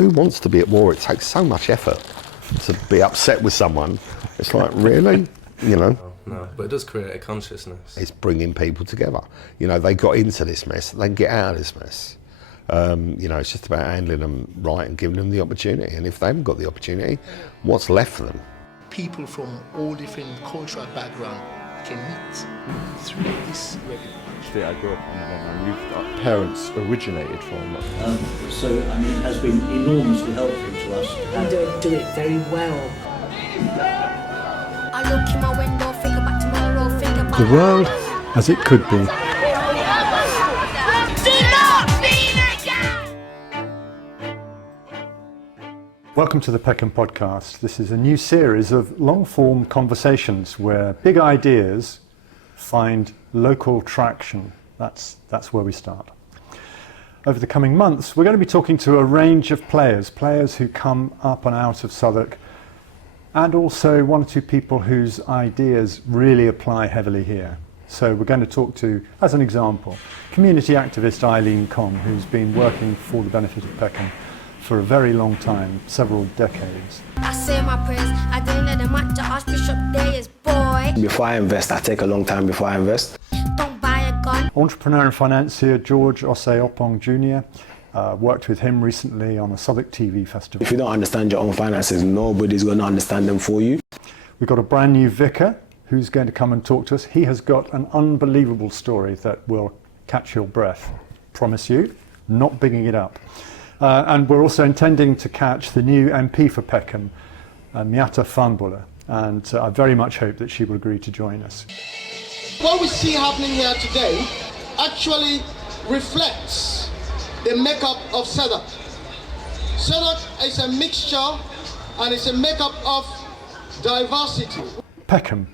Who wants to be at war? It takes so much effort to be upset with someone. It's like, really? You know? No, but it does create a consciousness. It's bringing people together. You know, they got into this mess, they can get out of this mess. You know, it's just about handling them right and giving them the opportunity. And if they haven't got the opportunity, what's left for them? People from all different cultural backgrounds can meet through this webinar. I grew up on youth our parents originated from. So, I mean, it has been enormously helpful to us. You don't do it very well. I look in my window, think about tomorrow, think about the world as it could be. Welcome to the PECKHAM Podcast. This is a new series of long-form conversations where big ideas find local traction. That's where we start. Over the coming months, we're going to be talking to a range of players who come up and out of Southwark, and also one or two people whose ideas really apply heavily here. So we're going to talk to, as an example, community activist Eileen Conn, who's been working for the benefit of Peckham for a very long time, several decades. I say my prayers, I don't know the match to Archbishop Day is boy. Before I invest, I take a long time before I invest. Don't buy a gun. Entrepreneur and financier George Osei-Opong Jr. Worked with him recently on the Southwark TV Festival. If you don't understand your own finances, nobody's going to understand them for you. We've got a brand new vicar who's going to come and talk to us. He has got an unbelievable story that will catch your breath. Promise you, not bigging it up. And we're also intending to catch the new MP for Peckham, Miata Fanbula, and I very much hope that she will agree to join us. What we see happening here today actually reflects the makeup of Southwark. Southwark is a mixture and it's a makeup of diversity. Peckham,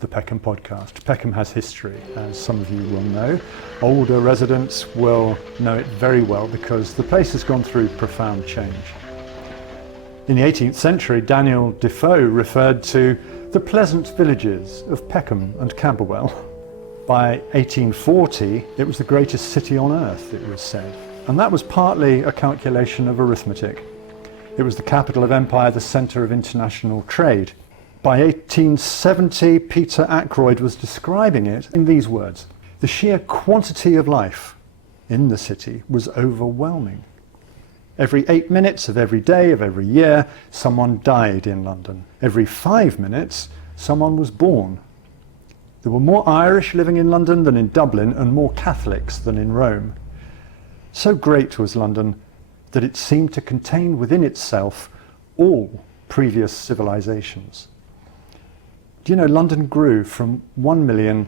the Peckham Podcast. Peckham has history, as some of you will know. Older residents will know it very well because the place has gone through profound change. In the 18th century, Daniel Defoe referred to the pleasant villages of Peckham and Camberwell. By 1840, it was the greatest city on earth, it was said. And that was partly a calculation of arithmetic. It was the capital of empire, the centre of international trade. By 1870, Peter Ackroyd was describing it in these words: the sheer quantity of life in the city was overwhelming. Every 8 minutes of every day of every year, someone died in London. Every 5 minutes, someone was born. There were more Irish living in London than in Dublin, and more Catholics than in Rome. So great was London that it seemed to contain within itself all previous civilizations. Do you know London grew from 1 million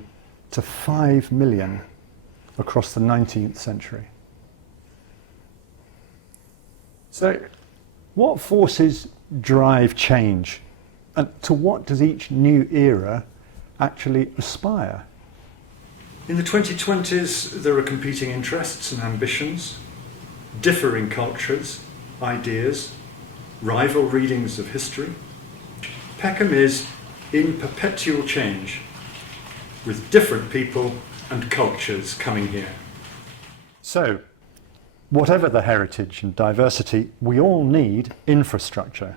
to 5 million across the 19th century? So, what forces drive change? And to what does each new era actually aspire? In the 2020s, there are competing interests and ambitions, differing cultures, ideas, rival readings of history. Peckham is in perpetual change, with different people and cultures coming here. So, whatever the heritage and diversity, we all need infrastructure.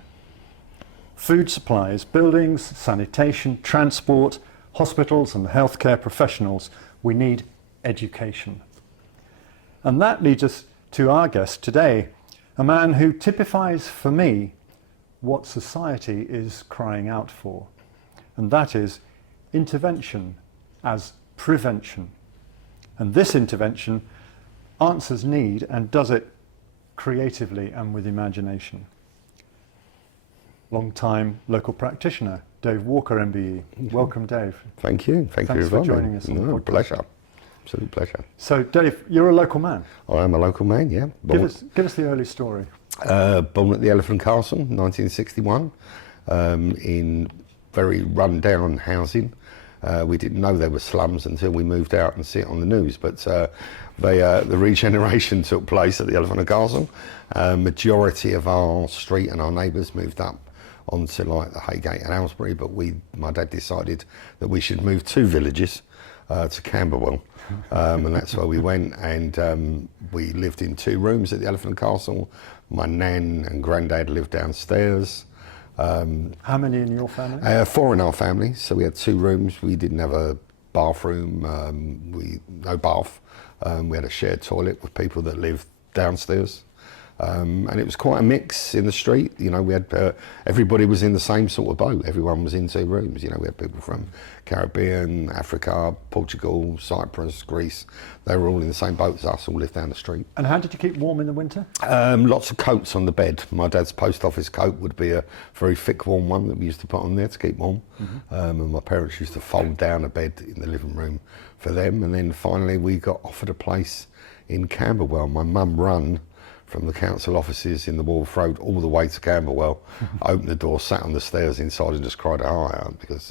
Food supplies, buildings, sanitation, transport, hospitals and healthcare professionals. We need education. And that leads us to our guest today, a man who typifies for me what society is crying out for. And that is intervention as prevention. And this intervention answers need and does it creatively and with imagination. Long-time local practitioner, Dave Walker MBE. Welcome, Dave. Thank you. Thanks for joining us on the podcast. Pleasure. Absolute pleasure. So, Dave, you're a local man. I am a local man, yeah. Give us the early story. Born at the Elephant Castle, 1961, in very run-down housing. We didn't know there were slums until we moved out and see it on the news, but the regeneration took place at the Elephant Castle. Majority of our street and our neighbours moved up onto like the Haygate and Aylesbury, but my dad decided that we should move two villages to Camberwell, and that's where we went, and we lived in 2 rooms at the Elephant and Castle. My nan and granddad lived downstairs. How many in your family? 4 in our family, so we had 2 rooms. We didn't have a bathroom, no bath. We had a shared toilet with people that lived downstairs. And it was quite a mix in the street. You know, we had everybody was in the same sort of boat. Everyone was in 2 rooms. You know, we had people from Caribbean, Africa, Portugal, Cyprus, Greece. They were all in the same boat as us, all lived down the street. And how did you keep warm in the winter? Lots of coats on the bed. My dad's post office coat would be a very thick, warm one that we used to put on there to keep warm. And my parents used to fold down a bed in the living room for them. And then finally we got offered a place in Camberwell. My mum run from the council offices in the Wharf Road all the way to Camberwell, opened the door, sat on the stairs inside and just cried her eye out because,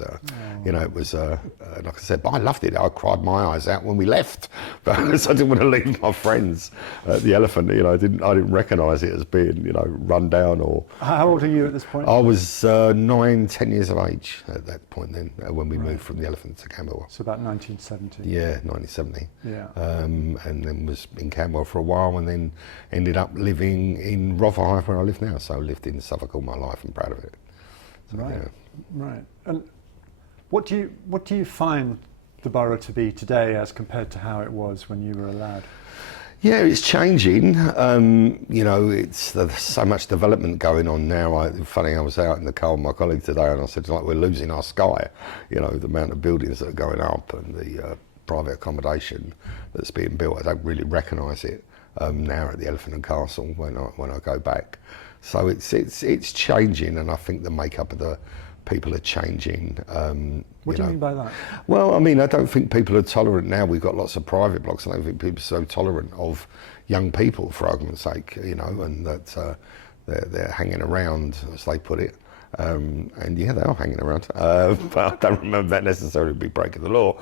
you know, it was, like I said, but I loved it. I cried my eyes out when we left because I didn't want to leave my friends at the Elephant. You know, I didn't recognise it as being, you know, run down or... How old are you at this point? I was 9, 10 years of age at that point then, when we moved from the Elephant to Camberwell. So about 1970. Yeah, 1970. Yeah. And then was in Camberwell for a while and then ended up living in Rotherhithe where I live now. So I lived in Suffolk all my life and proud of it. So, right, yeah. right. And what do you find the borough to be today as compared to how it was when you were a lad? Yeah, it's changing. You know, there's so much development going on now. Funny, I was out in the car with my colleague today and I said, like, we're losing our sky. You know, the amount of buildings that are going up and the private accommodation that's being built. I don't really recognise it now at the Elephant and Castle when I go back. So it's changing, and I think the makeup of the people are changing. What do you mean by that? Well, I mean, I don't think people are tolerant now. We've got lots of private blocks. I don't think people are so tolerant of young people, for argument's sake, you know, and that they're hanging around, as they put it. And yeah, they are hanging around. But I don't remember that necessarily to be breaking the law.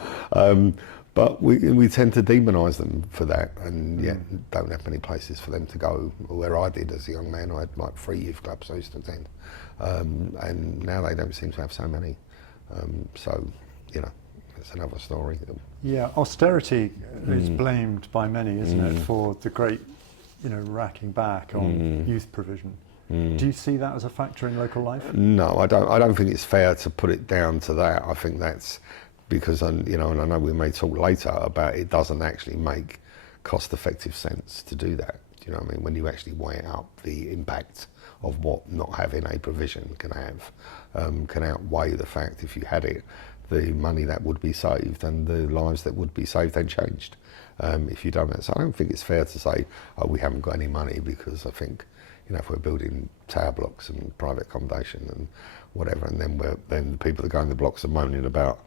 But we tend to demonise them for that, and yet don't have many places for them to go. Where I did as a young man, I had like 3 youth clubs I used to attend, and now they don't seem to have so many. So, you know, it's another story. Yeah, austerity is blamed by many, isn't it, for the great, you know, racking back on youth provision. Do you see that as a factor in local life? No, I don't. I don't think it's fair to put it down to that. I think that's because, you know, and I know we may talk later about it doesn't actually make cost-effective sense to do that. Do you know what I mean? When you actually weigh up the impact of what not having a provision can have, can outweigh the fact, if you had it, the money that would be saved and the lives that would be saved and changed if you'd done that. So I don't think it's fair to say, oh, we haven't got any money, because I think, you know, if we're building tower blocks and private accommodation and whatever, and then the people that go in the blocks are moaning about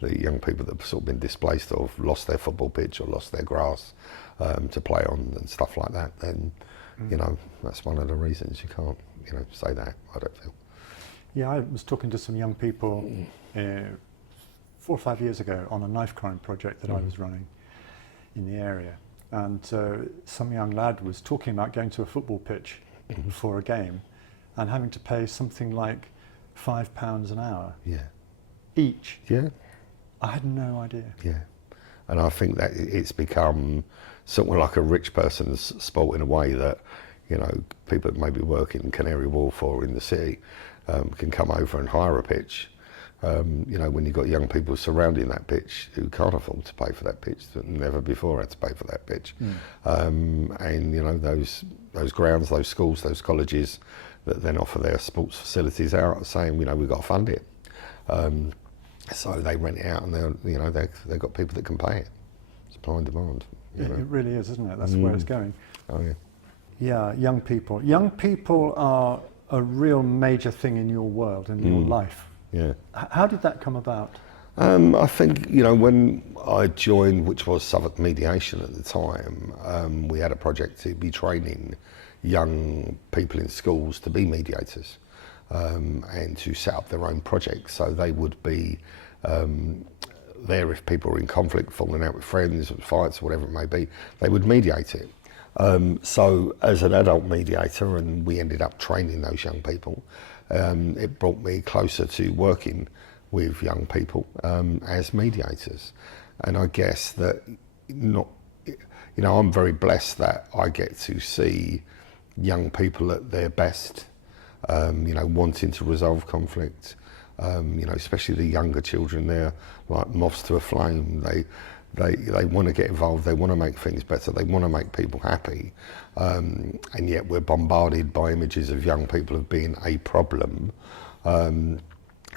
the young people that have sort of been displaced or have lost their football pitch or lost their grass to play on and stuff like that, then, you know, that's one of the reasons you can't, you know, say that, I don't feel. Yeah, I was talking to some young people 4 or 5 years ago on a knife crime project that I was running in the area. And some young lad was talking about going to a football pitch for a game and having to pay something like £5 an hour each. Yeah. I had no idea. Yeah. And I think that it's become something like a rich person's sport in a way that, you know, people that maybe work in Canary Wharf or in the city can come over and hire a pitch. You know, when you've got young people surrounding that pitch who can't afford to pay for that pitch, that never before had to pay for that pitch. And, you know, those grounds, those schools, those colleges that then offer their sports facilities out are saying, you know, we've got to fund it. So they rent it out, and they've got people that can pay it. Supply and demand. It really is, isn't it? That's where it's going. Oh yeah. Yeah, young people. Young people are a real major thing in your world, in your life. Yeah. How did that come about? I think, you know, when I joined, which was Southwark Mediation at the time, we had a project to be training young people in schools to be mediators. And to set up their own projects, so they would be there if people were in conflict, falling out with friends, fights, whatever it may be, they would mediate it. So as an adult mediator, and we ended up training those young people, it brought me closer to working with young people as mediators. And I guess that I'm very blessed that I get to see young people at their best, wanting to resolve conflict, especially the younger children. They're like moths to a flame. They want to get involved, they want to make things better, they want to make people happy, and yet we're bombarded by images of young people as being a problem, and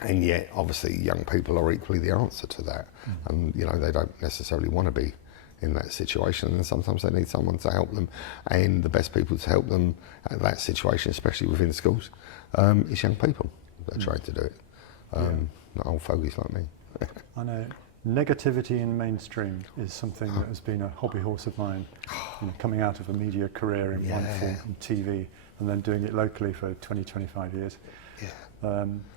yet obviously young people are equally the answer to that, and they don't necessarily want to be in that situation, and sometimes they need someone to help them, and the best people to help them at that situation, especially within schools, is young people that are trying to do it, not old fogies like me. I know. Negativity in mainstream is something that has been a hobby horse of mine, coming out of a media career in one form, in TV, and then doing it locally for 20, 25 years.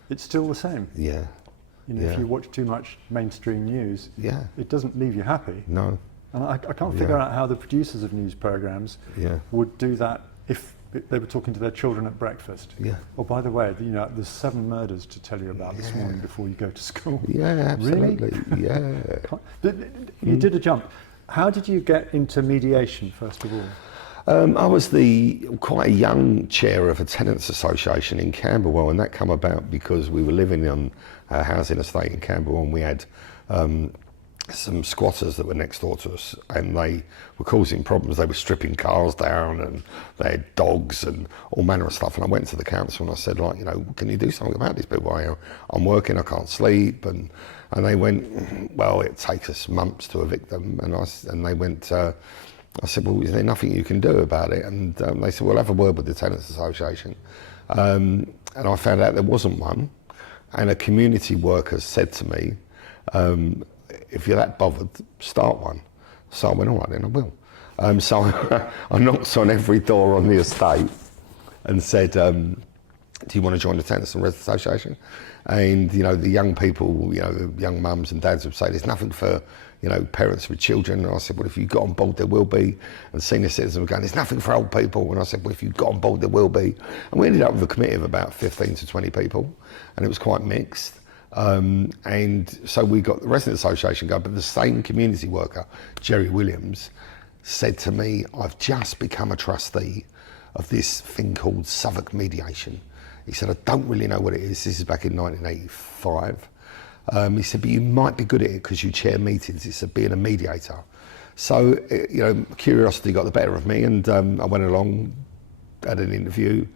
It's still the same. If you watch too much mainstream news, it doesn't leave you happy. No. And I can't figure out how the producers of news programs would do that if they were talking to their children at breakfast. Oh, by the way, there's 7 murders to tell you about this morning before you go to school. Absolutely. Really? You did a jump. How did you get into mediation, first of all? I was quite a young chair of a tenants association in Camberwell, and that came about because we were living on a housing estate in Camberwell, and we had some squatters that were next door to us, and they were causing problems. They were stripping cars down, and they had dogs and all manner of stuff. And I went to the council and I said, can you do something about these people? I'm working, I can't sleep. And they went, well, it takes us months to evict them. And they went, I said, well, is there nothing you can do about it? And they said, well, have a word with the Tenants Association. And I found out there wasn't one. And a community worker said to me, if you're that bothered, start one. So I went, all right then, I will. So I knocked on every door on the estate and said, do you want to join the Tenants and Residents Association? And, the young people, the young mums and dads would say, there's nothing for, parents with children. And I said, well, if you got on board, there will be. And senior citizens were going, there's nothing for old people. And I said, well, if you got on board, there will be. And we ended up with a committee of about 15 to 20 people, and it was quite mixed. And so we got the Resident Association going, but the same community worker, Jerry Williams, said to me, I've just become a trustee of this thing called Southwark Mediation. He said, I don't really know what it is. This is back in 1985. He said, but you might be good at it because you chair meetings. He said, being a mediator. So, curiosity got the better of me, and I went along, had an interview,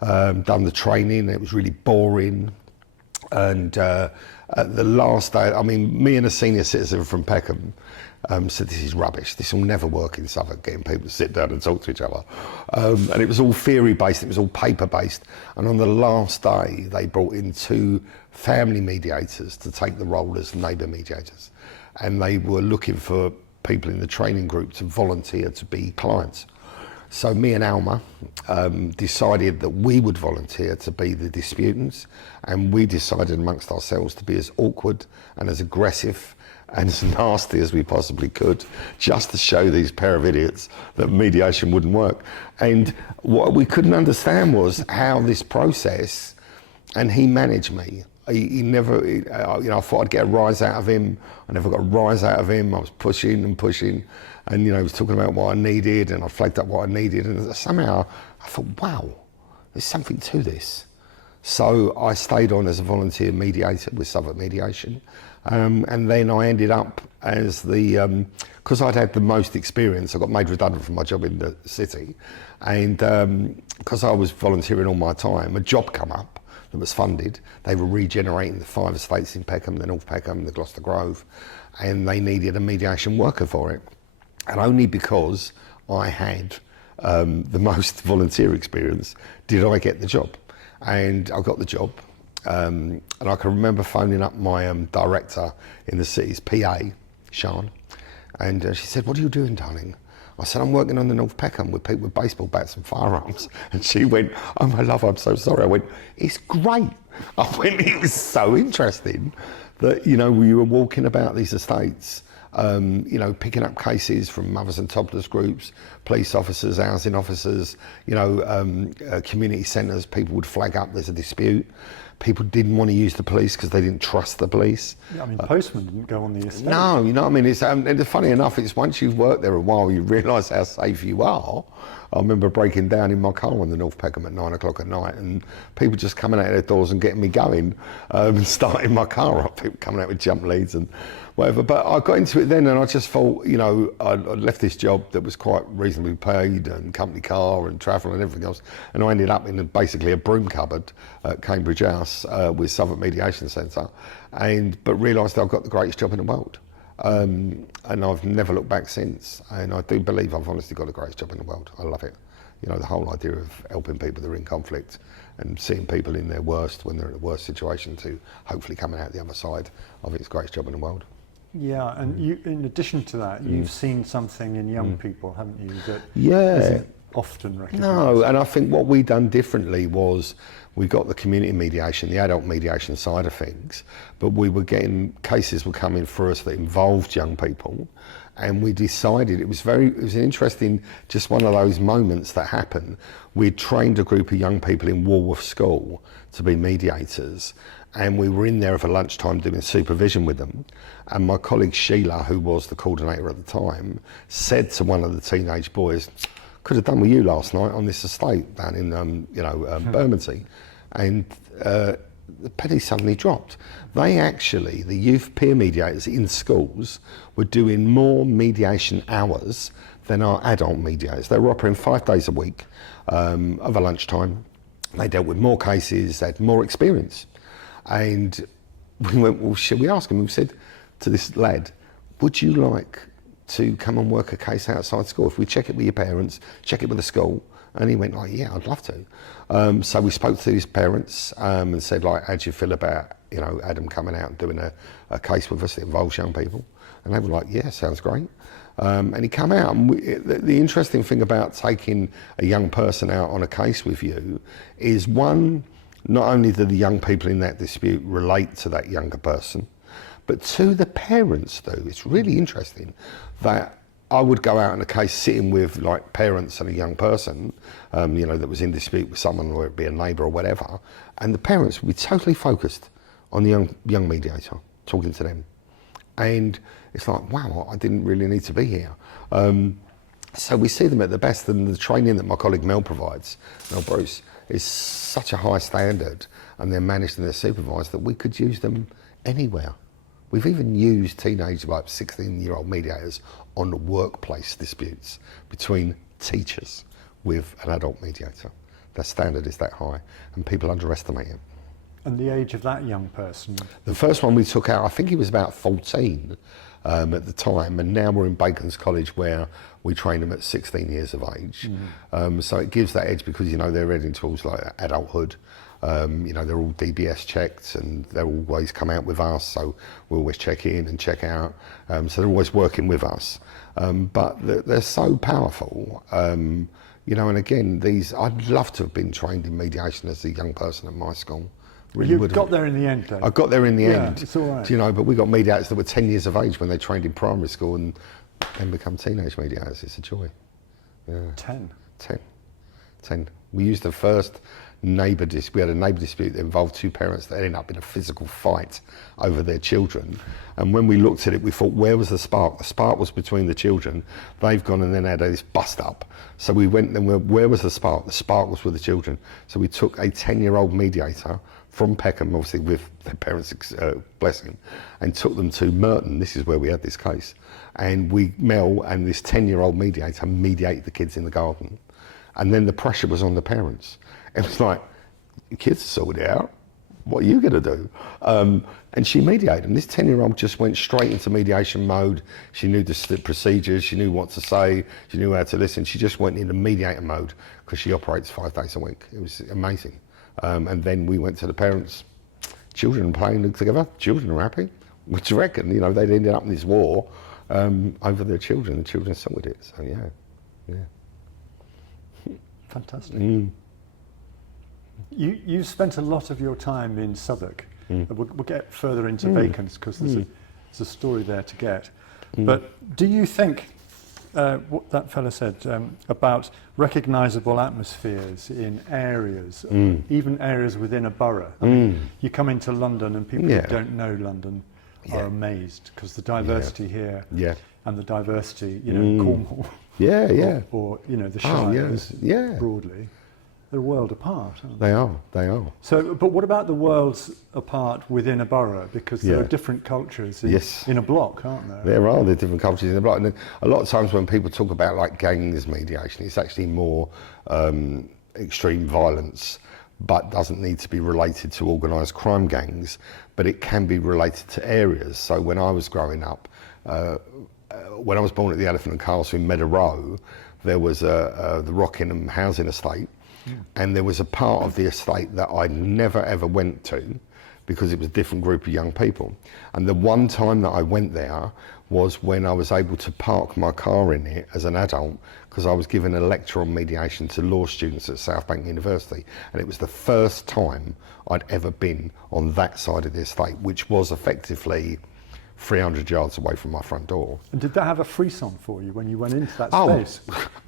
done the training. It was really boring. And at the last day, me and a senior citizen from Peckham said, this is rubbish. This will never work in Southwark, getting people to sit down and talk to each other. And it was all theory-based, it was all paper-based. And on the last day, they brought in 2 family mediators to take the role as neighbour mediators. And they were looking for people in the training group to volunteer to be clients. So me and Alma decided that we would volunteer to be the disputants, and we decided amongst ourselves to be as awkward and as aggressive and as nasty as we possibly could, just to show these pair of idiots that mediation wouldn't work. And what we couldn't understand was how this process, and he managed me. He never, I thought I'd get a rise out of him. I never got a rise out of him. I was pushing and pushing, and he was talking about what I needed, and I flagged up what I needed, and somehow I thought, wow, there's something to this. So I stayed on as a volunteer mediator with Southwark Mediation, and then I ended up as because I'd had the most experience. I got made redundant from my job in the city, and because I was volunteering all my time, a job come up that was funded. They were regenerating the 5 estates in Peckham, the North Peckham, the Gloucester Grove, and they needed a mediation worker for it. And only because I had the most volunteer experience did I get the job. And I got the job, and I can remember phoning up my director in the city's PA, Sian, and she said, what are you doing, darling? I said, I'm working on the North Peckham with people with baseball bats and firearms. And she went, oh my love, I'm so sorry. I went, it's great. I went, it was so interesting that, we were walking about these estates, picking up cases from mothers and toddlers groups, police officers, housing officers, community centres. People would flag up there's a dispute. people didn't want to use the police because they didn't trust the police. Yeah, I mean, postmen didn't go on the estate. No, you know what I mean? It's and funny enough, it's once you've worked there a while, you realise how safe you are. I remember breaking down in my car on the North Peckham at 9 o'clock at night, and people just coming out of their doors and getting me going, and starting my car up, people coming out with jump leads and whatever. But I got into it then, and I just thought, you know, I left this job that was quite reasonably paid, and company car and travel and everything else, and I ended up in basically a broom cupboard at Cambridge House with Southwark Mediation Centre, but realised I've got the greatest job in the world. And I've never looked back since, and I do believe I've honestly got the greatest job in the world. I love it. You know, the whole idea of helping people that are in conflict and seeing people in their worst, when they're in a worst situation, to hopefully coming out the other side, I think it's the greatest job in the world. Yeah, and you, in addition to that, you've seen something in young people, haven't you, that Yeah. isn't often recognised? No, and I think what we done differently was we got the community mediation, the adult mediation side of things, but we were getting, cases were coming for us that involved young people, and we decided it was an interesting, just one of those moments that happened. We'd trained a group of young people in Walworth School to be mediators, and we were in there for lunchtime doing supervision with them, and my colleague Sheila, who was the coordinator at the time, said to one of the teenage boys, "Could have done with you last night on this estate down in Bermondsey," and the penny suddenly dropped. They actually, the youth peer mediators in schools, were doing more mediation hours than our adult mediators. They were operating 5 days a week over lunchtime. They dealt with more cases, they had more experience. And we went, well, should we ask him? We said to this lad, "Would you like to come and work a case outside school? If we check it with your parents, check it with the school." And he went like, "Yeah, I'd love to." So we spoke to his parents and said, like, "How do you feel about, you know, Adam coming out and doing a case with us that involves young people?" And they were like, "Yeah, sounds great." And he came out, and the interesting thing about taking a young person out on a case with you is, one, not only do the young people in that dispute relate to that younger person, but two, the parents do. It's really interesting that I would go out on a case sitting with like parents and a young person, you know, that was in dispute with someone, or it be a neighbour or whatever, and the parents would be totally focused on the young mediator, talking to them. And it's like, wow, I didn't really need to be here. So we see them at the best, and the training that my colleague Mel provides, Mel Bruce, is such a high standard, and they're managed and they're supervised, that we could use them anywhere. We've even used teenage, like 16-year-old mediators on workplace disputes between teachers with an adult mediator. Their standard is that high, and people underestimate it. And the age of that young person? The first one we took out, I think he was about 14 at the time, and now we're in Bacon's College, where we train them at 16 years of age. So it gives that edge, because, you know, they're heading towards like adulthood. You know, they're all DBS checked, and they always come out with us, so we always check in and check out. So they're always working with us. But they're so powerful. You know, and again, I'd love to have been trained in mediation as a young person at my school. Really You got there in the end, though. I got there in the end. It's all right. Do you know, but we got mediators that were 10 years of age when they trained in primary school, and then become teenage mediators. It's a joy. Yeah. 10. We used the first neighbour dispute. We had a neighbour dispute that involved two parents that ended up in a physical fight over their children. And when we looked at it, we thought, where was the spark? The spark was between the children. They've gone and then had this bust up. So we went and where was the spark? The spark was with the children. So we took a 10-year-old mediator from Peckham, obviously with their parents' blessing, and took them to Merton. This is where we had this case. And Mel and this 10-year-old mediator mediated the kids in the garden. And then the pressure was on the parents. It was like, the kids sorted it out. What are you going to do? And she mediated them. This 10-year-old just went straight into mediation mode. She knew the procedures, she knew what to say, she knew how to listen. She just went into mediator mode, because she operates 5 days a week. It was amazing. And then we went to the parents, children playing together, children are happy. What do you reckon? You know, they'd ended up in this war over their children. The children sorted it, so yeah. Fantastic. You spent a lot of your time in Southwark. We'll get further into Bacon's, because there's a story there to get. But do you think what that fellow said about recognisable atmospheres in areas, even areas within a borough. I mean, you come into London and people who don't know London are amazed because the diversity here and the diversity, in Cornwall or the Shires broadly, they're a world apart, aren't they? They are. So, but what about the worlds apart within a borough? Because there are different cultures in a block, aren't there? There are different cultures in a block. And a lot of times when people talk about like gangs mediation, it's actually more extreme violence, but doesn't need to be related to organised crime gangs, but it can be related to areas. So when I was growing up, when I was born at the Elephant and Castle in Meadow Row, there was the Rockingham housing estate. And there was a part of the estate that I never ever went to because it was a different group of young people. And the one time that I went there was when I was able to park my car in it as an adult because I was given a lecture on mediation to law students at South Bank University. And it was the first time I'd ever been on that side of the estate, which was effectively 300 yards away from my front door. And did that have a frisson for you when you went into that space?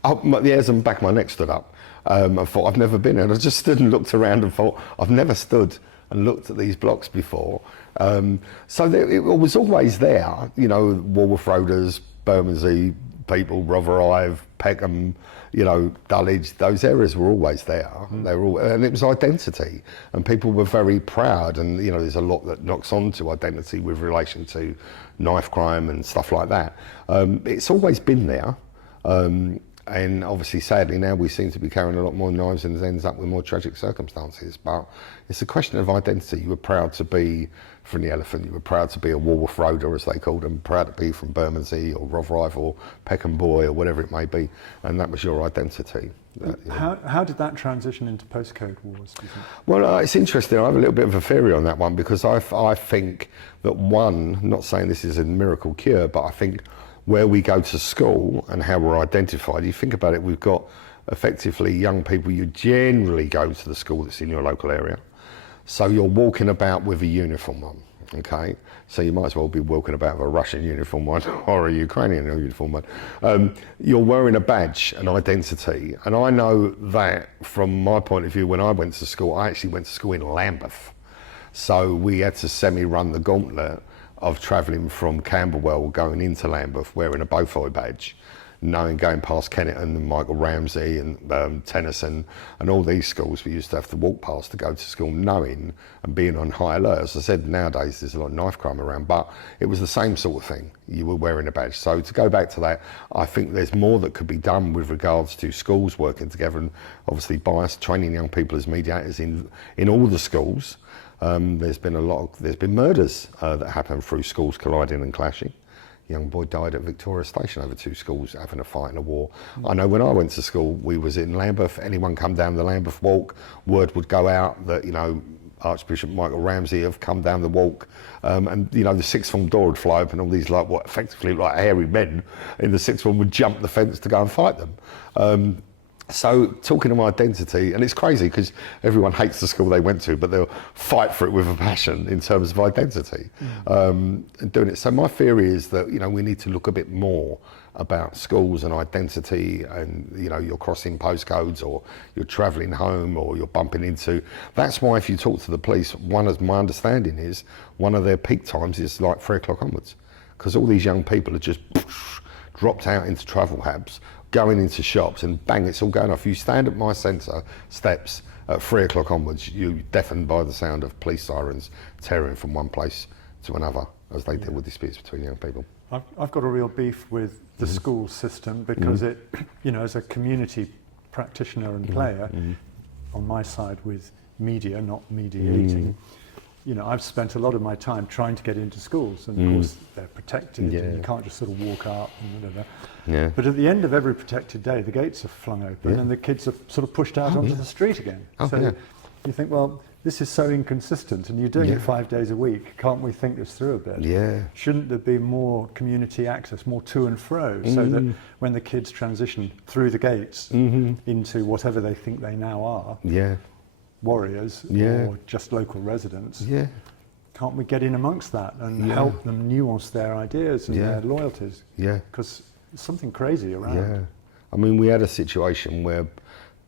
The hairs on the back of my neck stood up. I thought, I've never been there. And I just stood and looked around and thought, I've never stood and looked at these blocks before. So it was always there, Walworth Roaders, Bermondsey people, Rotherhithe, Peckham, Dulwich, those areas were always there. They were all, and it was identity, and people were very proud. And there's a lot that knocks on to identity with relation to knife crime and stuff like that. It's always been there. And obviously, sadly, now we seem to be carrying a lot more knives and it ends up with more tragic circumstances. But it's a question of identity. You were proud to be from the Elephant, you were proud to be a Walworth Roader, as they called them, proud to be from Bermondsey or Rotherhithe or Peckham Boy or whatever it may be. And that was your identity. How did that transition into postcode wars, do you think? Well, it's interesting. I have a little bit of a theory on that one because I think that not saying this is a miracle cure, but I think where we go to school and how we're identified, you think about it, we've got effectively young people, you generally go to the school that's in your local area. So you're walking about with a uniform on, okay? So you might as well be walking about with a Russian uniform on or a Ukrainian uniform on. You're wearing a badge, an identity. And I know that from my point of view, when I went to school, I actually went to school in Lambeth. So we had to semi-run the gauntlet of travelling from Camberwell going into Lambeth wearing a Beaufoy badge, going past Kenneton and Michael Ramsey and Tennyson and all these schools we used to have to walk past to go to school, knowing and being on high alert. As I said, nowadays there's a lot of knife crime around, but it was the same sort of thing. You were wearing a badge. So to go back to that, I think there's more that could be done with regards to schools working together and obviously training young people as mediators in all the schools. There's been murders that happen through schools colliding and clashing. A young boy died at Victoria Station over two schools having a fight in a war. I know when I went to school, we was in Lambeth. Anyone come down the Lambeth walk, word would go out that, Archbishop Michael Ramsey have come down the walk, and the sixth form door would fly open. All these effectively hairy men in the sixth form would jump the fence to go and fight them. So talking of identity, and it's crazy because everyone hates the school they went to, but they'll fight for it with a passion in terms of identity and doing it. So my theory is that, we need to look a bit more about schools and identity and, you're crossing postcodes or you're travelling home or you're bumping into. That's why if you talk to the police, my understanding is one of their peak times is like 3 o'clock onwards because all these young people are just dropped out into travel hubs, going into shops and bang, it's all going off. You stand at my centre steps at 3 o'clock onwards, you're deafened by the sound of police sirens tearing from one place to another as they deal with disputes between young people. I've got a real beef with the school system because it, as a community practitioner and player, on my side with media, not mediating, I've spent a lot of my time trying to get into schools, and of course they're protected and you can't just sort of walk out and whatever. Yeah. But at the end of every protected day, the gates are flung open and the kids are sort of pushed out onto the street again. You think, well, this is so inconsistent and you're doing it 5 days a week. Can't we think this through a bit? Yeah. Shouldn't there be more community access, more to and fro, so that when the kids transition through the gates into whatever they think they now are, warriors or just local residents, can't we get in amongst that and help them nuance their ideas and their loyalties? Because something crazy around. Yeah. I mean, we had a situation where,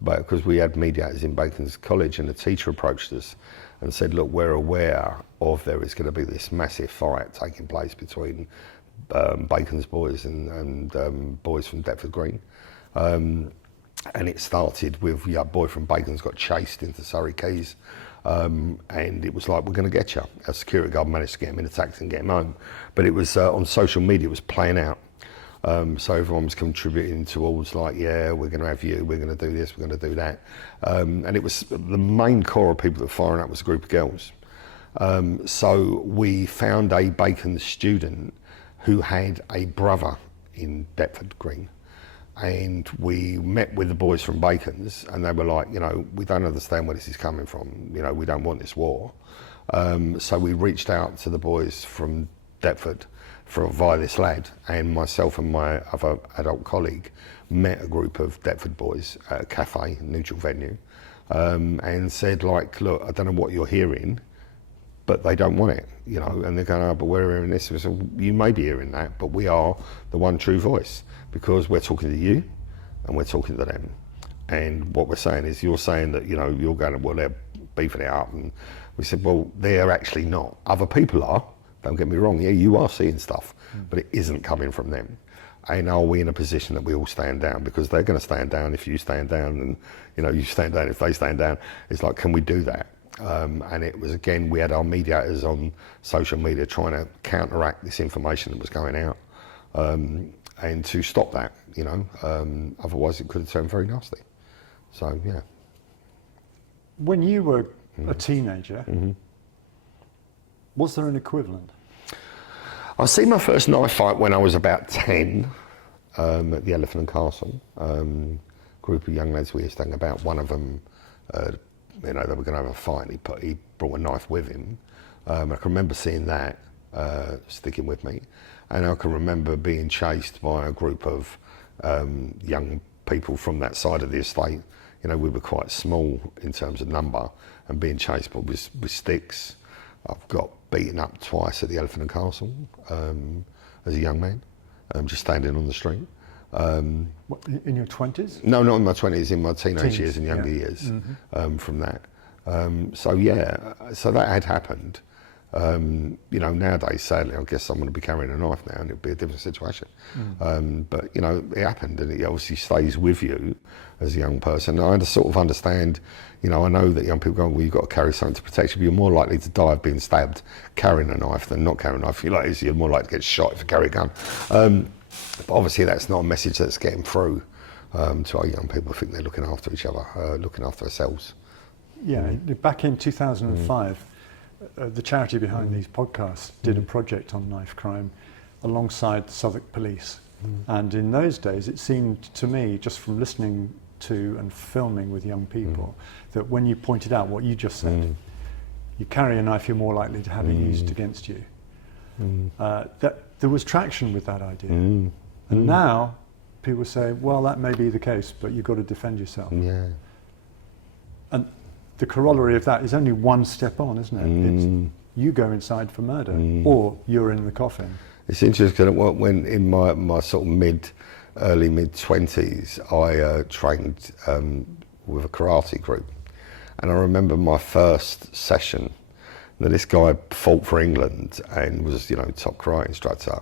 because we had mediators in Bacon's College, and the teacher approached us and said, look, we're aware of there is going to be this massive fight taking place between Bacon's boys and boys from Deptford Green. And it started with a boy from Bacon's got chased into Surrey Quays, and it was like, we're going to get you. A security guard managed to get him in a taxi and get him home. But it was on social media, it was playing out. So everyone was contributing towards like, yeah, we're going to have you, we're going to do this, we're going to do that. And it was the main core of people that were firing up was a group of girls. So we found a Bacon student who had a brother in Deptford Green. And we met with the boys from Bacon's, and they were like, you know, we don't understand where this is coming from. You know, we don't want this war. So we reached out to the boys from Deptford via this lad, and myself and my other adult colleague met a group of Deptford boys at a cafe, a neutral venue, and said, like, look, I don't know what you're hearing, but they don't want it, you know, and they're going, oh, but we're hearing this. So you may be hearing that, but we are the one true voice, because we're talking to you and we're talking to them. And what we're saying is, you're saying that, you know, you're going, well, they're beefing it up. And we said, well, they're actually not. Other people are, don't get me wrong. Yeah, you are seeing stuff, but it isn't coming from them. And are we in a position that we all stand down? Because they're going to stand down if you stand down, and, you know, you stand down if they stand down. It's like, can we do that? And it was, again, we had our mediators on social media trying to counteract this information that was going out, and to stop that, you know, otherwise it could have turned very nasty. So, yeah. When you were a teenager, was there an equivalent? I see my first knife fight when I was about 10 at the Elephant and Castle. Group of young lads we used to hang about. One of them, you know, they were going to have a fight, and he brought a knife with him. I can remember seeing that sticking with me, and I can remember being chased by a group of young people from that side of the estate. You know, we were quite small in terms of number, and being chased with sticks. I've got beaten up twice at the Elephant and Castle as a young man, just standing on the street. What, in your 20s? No, not in my 20s, in my teenage years and younger years from that. So yeah, so that had happened. You know, nowadays, sadly, I guess someone would be carrying a knife now and it'd be a different situation. But, you know, it happened, and it obviously stays with you as a young person. I sort of understand, you know, I know that young people go, well, you've got to carry something to protect you, but you're more likely to die of being stabbed carrying a knife than not carrying a knife. You're more likely to get shot if you carry a gun. But obviously that's not a message that's getting through to our young people. I think they're looking after each other, looking after themselves. Yeah, back in 2005, the charity behind these podcasts did a project on knife crime alongside Southwark Police. And in those days, it seemed to me, just from listening to and filming with young people, that when you pointed out what you just said, you carry a knife, you're more likely to have it used against you. That there was traction with that idea. And now people say, well, that may be the case, but you've got to defend yourself. Yeah. And the corollary of that is only one step on, isn't it? It's you go inside for murder, or you're in the coffin. It's interesting, when in my sort of early mid-20s, I trained with a karate group. And I remember my first session. Now, this guy fought for England and was, you know, top karate instructor.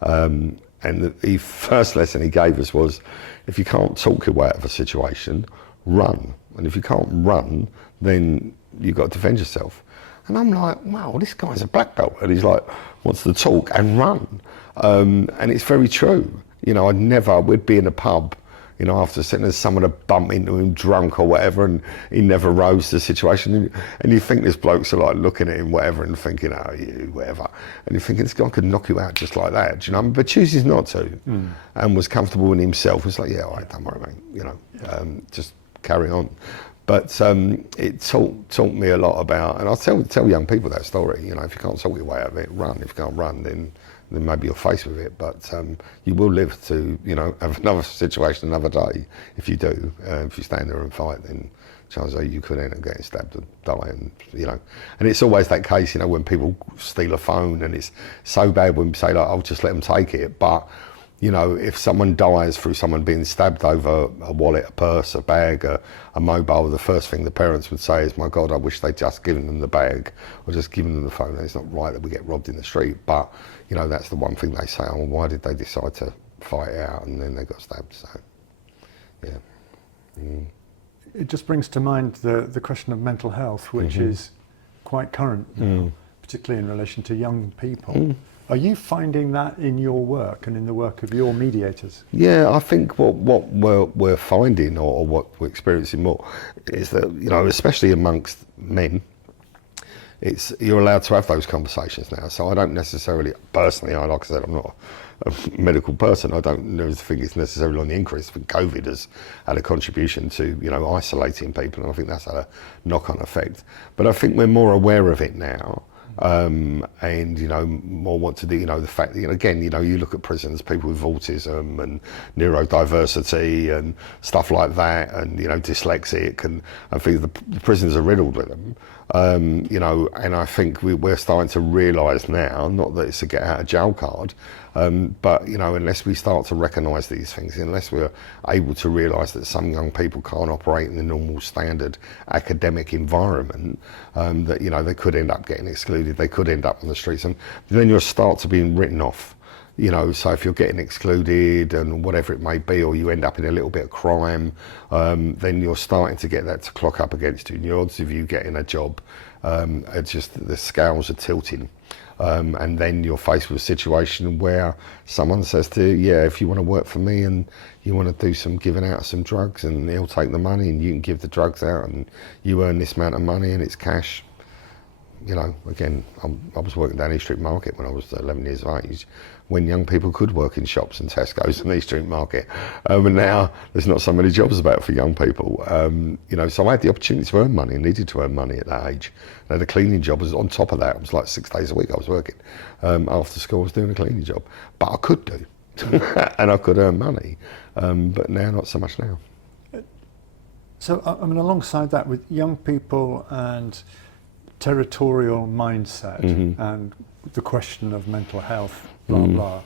And the first lesson he gave us was, if you can't talk your way out of a situation, run. And if you can't run, then you've got to defend yourself. And I'm like, wow, this guy's a black belt. And he's like, wants to talk and run. And it's very true. You know, we'd be in a pub, you know, after sitting there, someone would bump into him drunk or whatever, and he never rose to the situation. And you think this bloke's like looking at him, whatever, and thinking, oh, you, whatever. And you're thinking, this guy could knock you out just like that, do you know? But chooses not to, and was comfortable in himself. Was like, yeah, all right, don't worry, mate, you know, just carry on. But it taught me a lot about, and I'll tell young people that story, you know, if you can't talk your way out of it, run. If you can't run, then maybe you're faced with it, but you will live to, you know, have another situation another day. If you do, if you stand there and fight, then chances are you could end up getting stabbed and die, and, you know. And it's always that case, you know, when people steal a phone, and it's so bad when we say, like, I'll just let them take it, but if someone dies through someone being stabbed over a wallet, a purse, a bag, a mobile, the first thing the parents would say is, my God, I wish they'd just given them the bag or just given them the phone. It's not right that we get robbed in the street, but, that's the one thing they say, oh, why did they decide to fight it out and then they got stabbed? So, yeah. Mm. It just brings to mind the question of mental health, which is quite current now, particularly in relation to young people. Are you finding that in your work and in the work of your mediators? Yeah, I think what we're finding, or what we're experiencing more, is that, especially amongst men, you're allowed to have those conversations now. So I don't necessarily, personally, like I said, I'm not a medical person. I don't think it's necessarily on the increase. I think COVID has had a contribution to, isolating people, and I think that's had a knock-on effect. But I think we're more aware of it now. And more want to do, the fact that, again, you look at prisons, people with autism and neurodiversity and stuff like that, and dyslexic, and I think the prisons are riddled with them. And I think we're starting to realise now, not that it's a get out of jail card, but unless we start to recognise these things, unless we're able to realise that some young people can't operate in the normal standard academic environment, that they could end up getting excluded, they could end up on the streets, and then you'll start to be written off. So if you're getting excluded and whatever it may be, or you end up in a little bit of crime, then you're starting to get that to clock up against you. And the odds of you getting a job, the scales are tilting. And then you're faced with a situation where someone says to you, yeah, if you want to work for me and you want to do some giving out of some drugs, and he'll take the money and you can give the drugs out and you earn this amount of money and it's cash. Again, I was working down East Street Market when I was 11 years of age, when young people could work in shops and Tesco's and East Street Market. And now there's not so many jobs about for young people. So I had the opportunity to earn money and needed to earn money at that age. I had a cleaning job. Was on top of that. It was like 6 days a week I was working. After school I was doing a cleaning job. But I could do. And I could earn money. But now, not so much now. So, alongside that, with young people and territorial mindset and the question of mental health, blah, blah,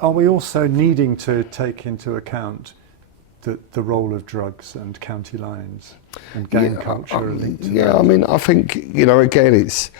are we also needing to take into account the role of drugs and county lines and gang culture linked to that? I think, again, it's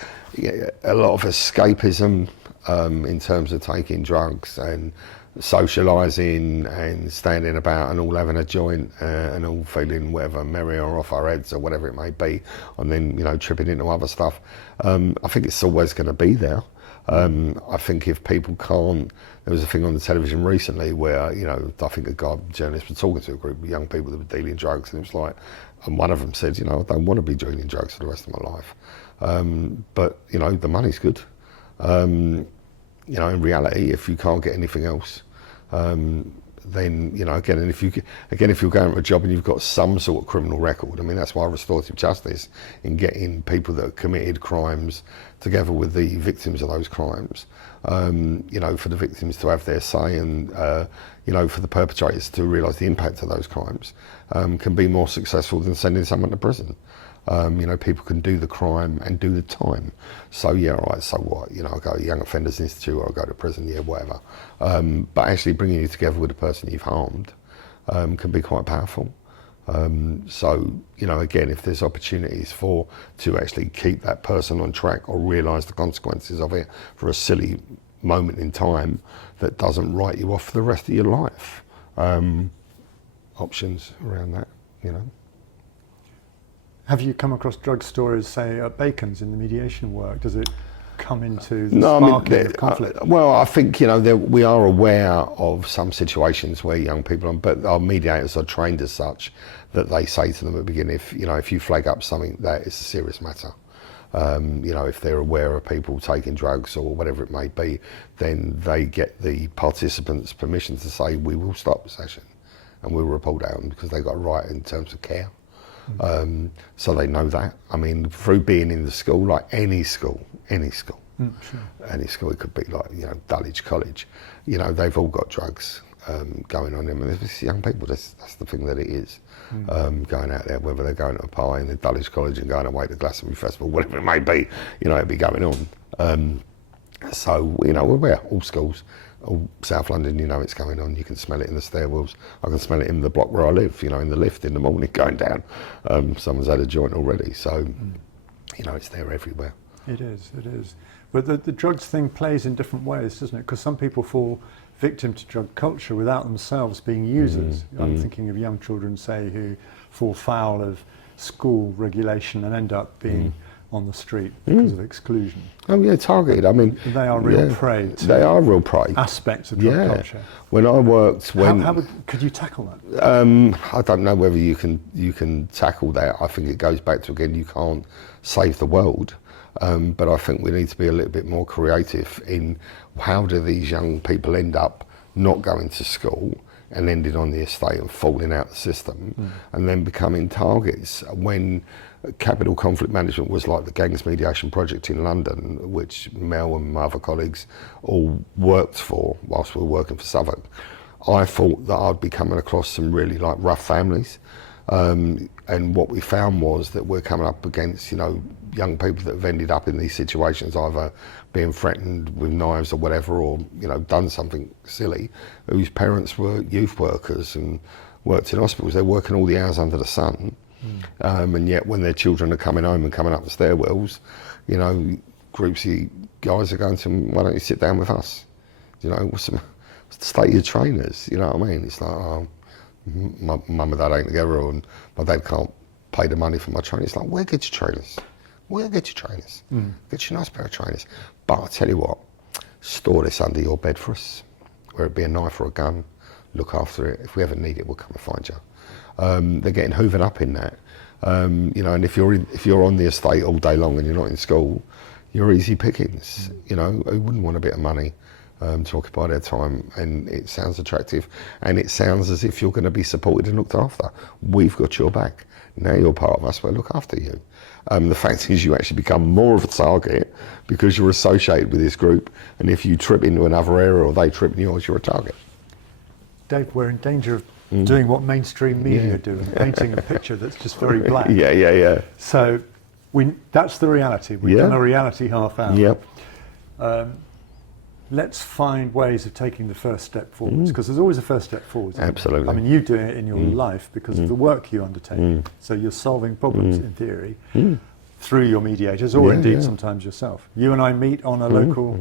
a lot of escapism in terms of taking drugs and socialising and standing about and all having a joint and all feeling whatever, merry or off our heads or whatever it may be, and then tripping into other stuff. I think it's always going to be there. I think if people can't, there was a thing on the television recently where I think a journalist was talking to a group of young people that were dealing drugs, and it was like, and one of them said, I don't want to be dealing drugs for the rest of my life, but the money's good. In reality, if you can't get anything else, then again, if you're going for a job and you've got some sort of criminal record, that's why restorative justice, in getting people that have committed crimes together with the victims of those crimes, for the victims to have their say, and for the perpetrators to realise the impact of those crimes, can be more successful than sending someone to prison. People can do the crime and do the time. So yeah, all right, so what? I go to Young Offenders Institute or I go to prison, yeah, whatever. But actually bringing you together with the person you've harmed can be quite powerful. So, again, if there's opportunities to actually keep that person on track or realise the consequences of it for a silly moment in time that doesn't write you off for the rest of your life, options around that, Have you come across drug stories, say, at Bacon's in the mediation work? Does it come into the sparking of conflict? Well, I think, we are aware of some situations where young people, but our mediators are trained as such that they say to them at the beginning, if you flag up something, that is a serious matter. If they're aware of people taking drugs or whatever it may be, then they get the participants' permission to say, we will stop the session and we'll report out, because they've got a right in terms of care. So they know that. Through being in the school, like any school, sure. any school, it could be like, Dulwich College, they've all got drugs going on them. And it's young people, that's the thing that it is. Going out there, whether they're going to a party in the Dulwich College and going away to Glastonbury Festival, whatever it may be, it'd be going on. So, we're aware, all schools, Oh, South London, you know it's going on. You can smell it in the stairwells. I can smell it in the block where I live, you know, in the lift in the morning going down. Someone's had a joint already. So, you know, it's there everywhere. It is. But the drugs thing plays in different ways, doesn't it? Because some people fall victim to drug culture without themselves being users. I'm thinking of young children, say, who fall foul of school regulation and end up being on the street because of exclusion. Oh yeah, targeted. I mean, they are real prey. They are real prey. Aspects of drug culture. When I worked, could you tackle that? I don't know whether you can tackle that. I think it goes back to, again, you can't save the world, but I think we need to be a little bit more creative in how do these young people end up not going to school and ending on the estate and falling out the system and then becoming targets. When capital conflict management was like the gangs mediation project in London, which Mel and my other colleagues all worked for whilst we were working for Southwark, I thought that I'd be coming across some really like rough families. And what we found was that we're coming up against, you know, young people that have ended up in these situations, either being threatened with knives or whatever, or, you know, done something silly, whose parents were youth workers and worked in hospitals. They're working all the hours under the sun. And yet when their children are coming home and coming up the stairwells, you know, groups of guys are going to them, why don't you sit down with us? You know, what's the state of your trainers? You know what I mean? It's like, oh, my mum and dad ain't together, and my dad can't pay the money for my trainers. It's like, where get your trainers? Where get your trainers? Get you a nice pair of trainers. But I tell you what, store this under your bed for us, whether it be a knife or a gun. Look after it. If we ever need it, we'll come and find you. They're getting hoovered up in that, you know. And if you're on the estate all day long and you're not in school, you're easy pickings. You know, who wouldn't want a bit of money to occupy their time? And it sounds attractive, and it sounds as if you're going to be supported and looked after. We've got your back. Now you're part of us. We'll look after you. The fact is, you actually become more of a target because you're associated with this group. And if you trip into another area or they trip in yours, you're a target. Dave, we're in danger of doing what mainstream media do and painting a picture that's just very black. Yeah. So that's the reality. We've done a reality half hour. Yep. Let's find ways of taking the first step forwards, because there's always a first step forwards. Absolutely. I mean, you do it in your life because of the work you undertake. So you're solving problems in theory through your mediators, or indeed sometimes yourself. You and I meet on a local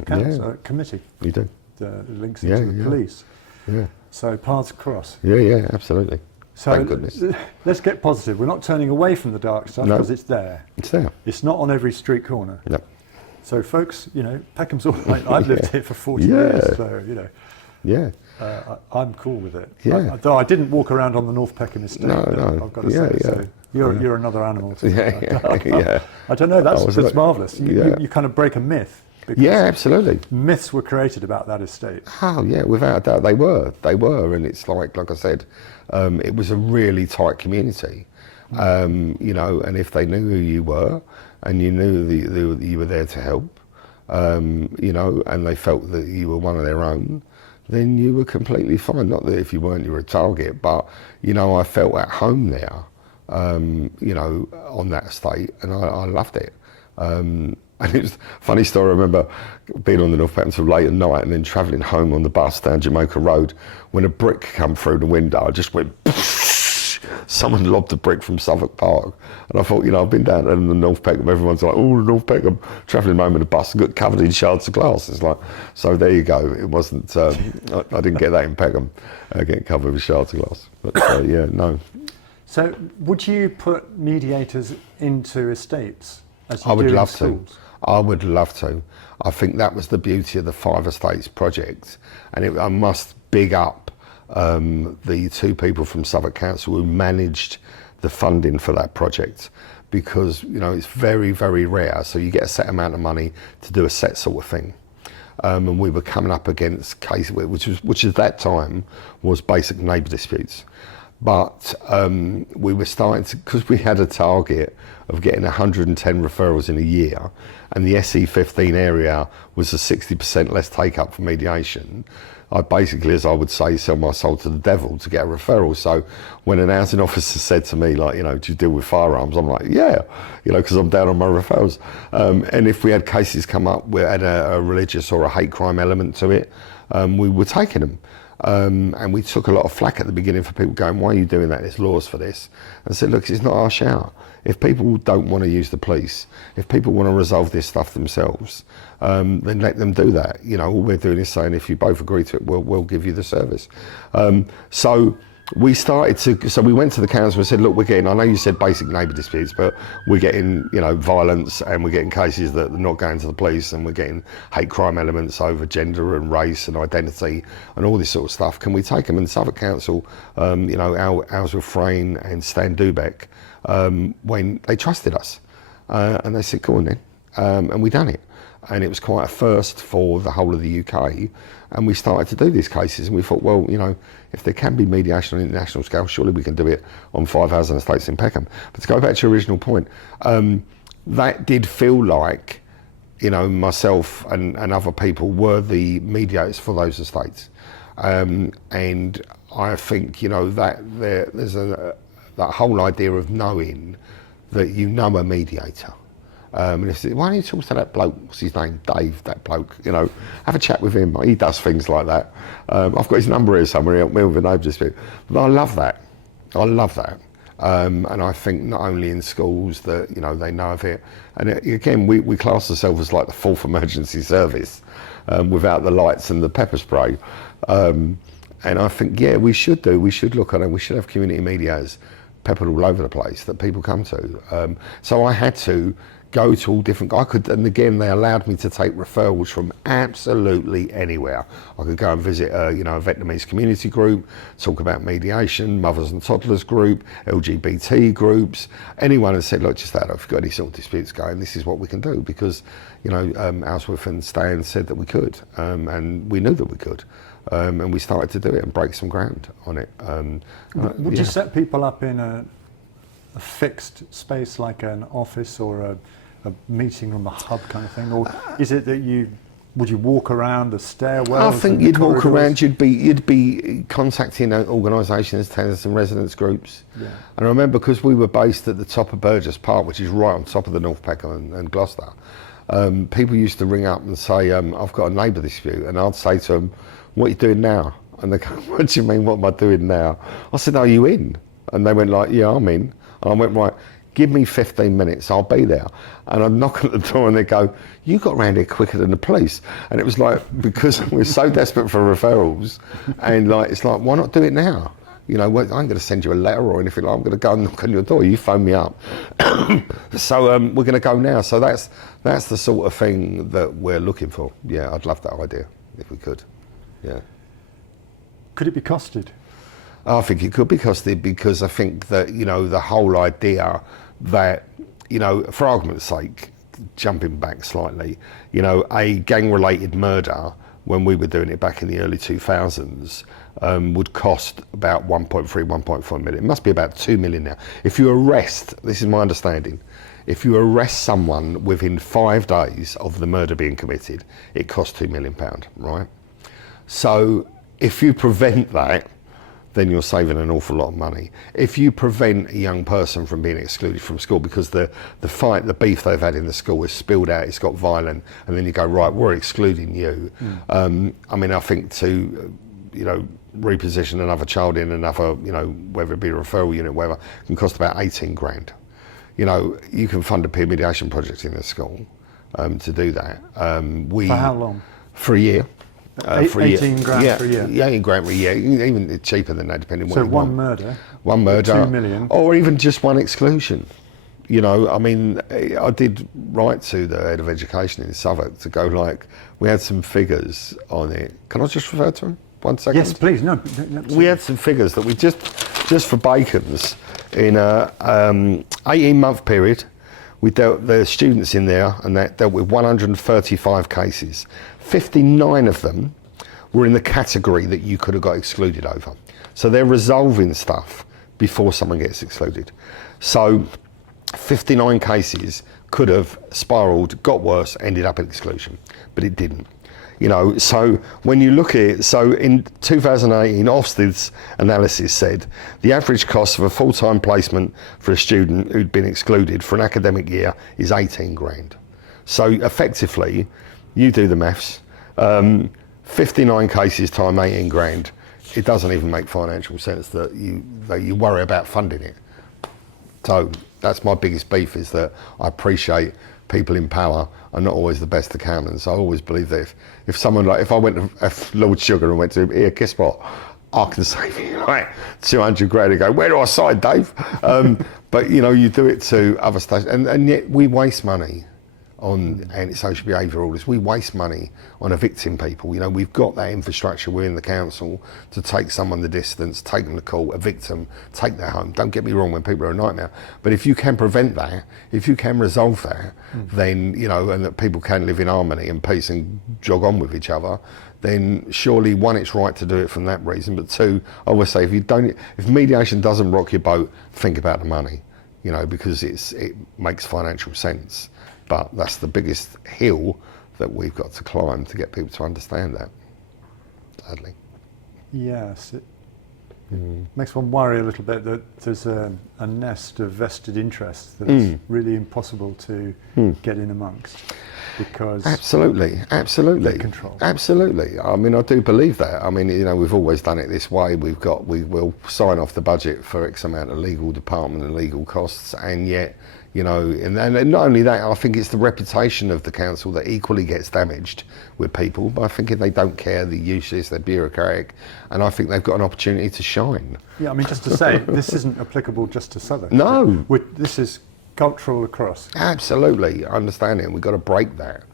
committee. You do. The links into the police. Yeah. So paths cross. Yeah, absolutely. So thank goodness. Let's get positive. We're not turning away from the dark stuff because it's there. It's there. It's not on every street corner. No. So folks, you know, Peckham's all right. I've lived here for 40 years, so, you know. Yeah. I'm cool with it. Yeah. Though I didn't walk around on the North Peckham estate. No. I've got to say. So you're another animal. Yeah. I don't know. That's marvellous. You kind of break a myth. Yeah, absolutely. Myths were created about that estate. Oh yeah, without a doubt they were, and it's like I said, it was a really tight community, you know. And if they knew who you were, and you knew that you were there to help, you know, and they felt that you were one of their own, then you were completely fine. Not that if you weren't, you were a target, but you know, I felt at home there, you know, on that estate, and I loved it. And it was a funny story. I remember being on the North Peckham till late at night and then travelling home on the bus down Jamaica Road when a brick come through the window. I just went, someone lobbed a brick from Southwark Park. And I thought, you know, I've been down in the North Peckham, everyone's like, oh, the North Peckham, travelling home in a bus and got covered in shards of glass. It's like, so there you go. It wasn't, I didn't get that in Peckham, getting covered with shards of glass. But yeah, no. So would you put mediators into estates? As you I would do love in schools? to. I would love to. I think that was the beauty of the 5 Estates project, and I must big up the 2 people from Southwark Council who managed the funding for that project, because you know it's very, very rare. So you get a set amount of money to do a set sort of thing, and we were coming up against cases which at that time was basic neighbour disputes. But we were starting to, because we had a target of getting 110 referrals in a year, and the SE15 area was a 60% less take up for mediation. I basically, as I would say, sell my soul to the devil to get a referral. So when an housing officer said to me, like, you know, do you deal with firearms? I'm like, yeah, you know, because I'm down on my referrals. And if we had cases come up where had a religious or a hate crime element to it, we were taking them. And we took a lot of flack at the beginning for people going, why are you doing that? There's laws for this. And I said, look, it's not our shout. If people don't want to use the police, if people want to resolve this stuff themselves, then let them do that. You know, all we're doing is saying, if you both agree to it, we'll give you the service. So we started to, so we went to the council and said, look, we're getting, I know you said basic neighbour disputes, but we're getting, you know, violence, and we're getting cases that are not going to the police, and we're getting hate crime elements over gender and race and identity and all this sort of stuff. Can we take them? And Southwark Council, you know, ours were Frayne and Stan Dubeck, when they trusted us, and they said, go on then, and we done it. And it was quite a first for the whole of the UK. And we started to do these cases, and we thought, well, you know, if there can be mediation on an international scale, surely we can do it on 5,000 estates in Peckham. But to go back to your original point, that did feel like, you know, myself and other people were the mediators for those estates. And I think, you know, that there's that whole idea of knowing that you know a mediator. And if, why don't you talk to that bloke, what's his name, Dave, that bloke, you know, have a chat with him. He does things like that. I've got his number here somewhere, help me with a neighbour dispute. But I love that. I love that. And I think not only in schools that, you know, they know of it. And again, we class ourselves as like the fourth emergency service, without the lights and the pepper spray. And I think, yeah, we should look at it. We should have community mediators peppered all over the place that people come to. So I had to go to all different, and again, they allowed me to take referrals from absolutely anywhere. I could go and visit you know, a Vietnamese community group, talk about mediation, mothers and toddlers group, LGBT groups, anyone, and said, look, just that, if you've got any sort of disputes going, this is what we can do, because, you know, Ellsworth and Stan said that we could, and we knew that we could. And we started to do it and break some ground on it. Would you set people up in a fixed space like an office or a meeting room, a hub kind of thing, or is it that would you walk around the stairwells? I think you'd walk around. You'd be contacting organisations, tenants and residents groups. Yeah. And I remember, because we were based at the top of Burgess Park, which is right on top of the North Peckham and Gloucester. People used to ring up and say, "I've got a neighbour dispute," and I'd say to them, "What are you doing now?" And they go, "What do you mean? What am I doing now?" I said, "Are you in?" And they went like, "Yeah, I'm in." And I went, "Right, give me 15 minutes, I'll be there." And I'd knock at the door and they'd go, "You got round here quicker than the police." And it was like, because we were so desperate for referrals, and like, it's like, why not do it now? You know, I ain't going to send you a letter or anything. I'm going to go and knock on your door. You phone me up. So we're going to go now. So that's the sort of thing that we're looking for. Yeah, I'd love that idea if we could. Yeah. Could it be costed? I think it could be costed, because I think that, you know, the whole idea that, you know, for argument's sake, jumping back slightly, you know, a gang-related murder, when we were doing it back in the early 2000s, would cost about 1.3, 1.4 million. It must be about 2 million now. If you arrest, this is my understanding, if you arrest someone within 5 days of the murder being committed, it costs £2 million, right? So if you prevent that, then you're saving an awful lot of money. If you prevent a young person from being excluded from school because the beef they've had in the school is spilled out, it's got violent, and then you go, right, we're excluding you. I mean, I think to, you know, reposition another child in another, you know, whether it be a referral unit, whatever, can cost about 18 grand. You know, you can fund a peer mediation project in a school to do that. For how long? For a year. For 18 grand for a year? Yeah, 18 grand for a year, even cheaper than that, depending on what you want. One murder, 2 million, or even just one exclusion. You know, I mean, I did write to the head of education in Southwark to go, like, we had some figures on it. Can I just refer to them? 1 second. Yes, please. No. We had some figures that we just for Bacon's, in a 18-month period, we dealt, the students in there, and that dealt with 135 cases. 59 of them were in the category that you could have got excluded over. So they're resolving stuff before someone gets excluded. So 59 cases could have spiraled, got worse, ended up in exclusion, but it didn't. You know, so when you look at it, so in 2018, Ofsted's analysis said the average cost of a full-time placement for a student who'd been excluded for an academic year is 18 grand. So effectively, you do the maths, 59 cases time 18 grand. It doesn't even make financial sense that you worry about funding it. So that's my biggest beef, is that I appreciate people in power are not always the best accountants. I always believe that if someone, like, if I went to Lord Sugar and went to him, here, guess what? I can save you like 200 grand and go, where do I sign, Dave? But you know, you do it to other stations, and yet we waste money on antisocial behaviour orders. We waste money on evicting people. You know, we've got that infrastructure within the council to take someone the distance, take them to court, evict them, take their home. Don't get me wrong, when people are a nightmare, but if you can prevent that, if you can resolve that, then, you know, and that people can live in harmony and peace and jog on with each other, then surely, one, it's right to do it from that reason, but two, I always say, if mediation doesn't rock your boat, think about the money, you know, because it makes financial sense. But that's the biggest hill that we've got to climb to get people to understand that, sadly. Yes, it makes one worry a little bit that there's a nest of vested interests that it's really impossible to get in amongst, because absolutely control. Absolutely. I mean, I do believe that. I mean, you know, we've always done it this way. We will sign off the budget for X amount of legal department and legal costs, and yet, you know, and not only that, I think it's the reputation of the council that equally gets damaged with people by thinking they don't care, they're useless, they're bureaucratic, and I think they've got an opportunity to shine. Yeah, I mean, just to say, this isn't applicable just to Southwark. No. This is cultural across. Absolutely, I understand it, and we've got to break that.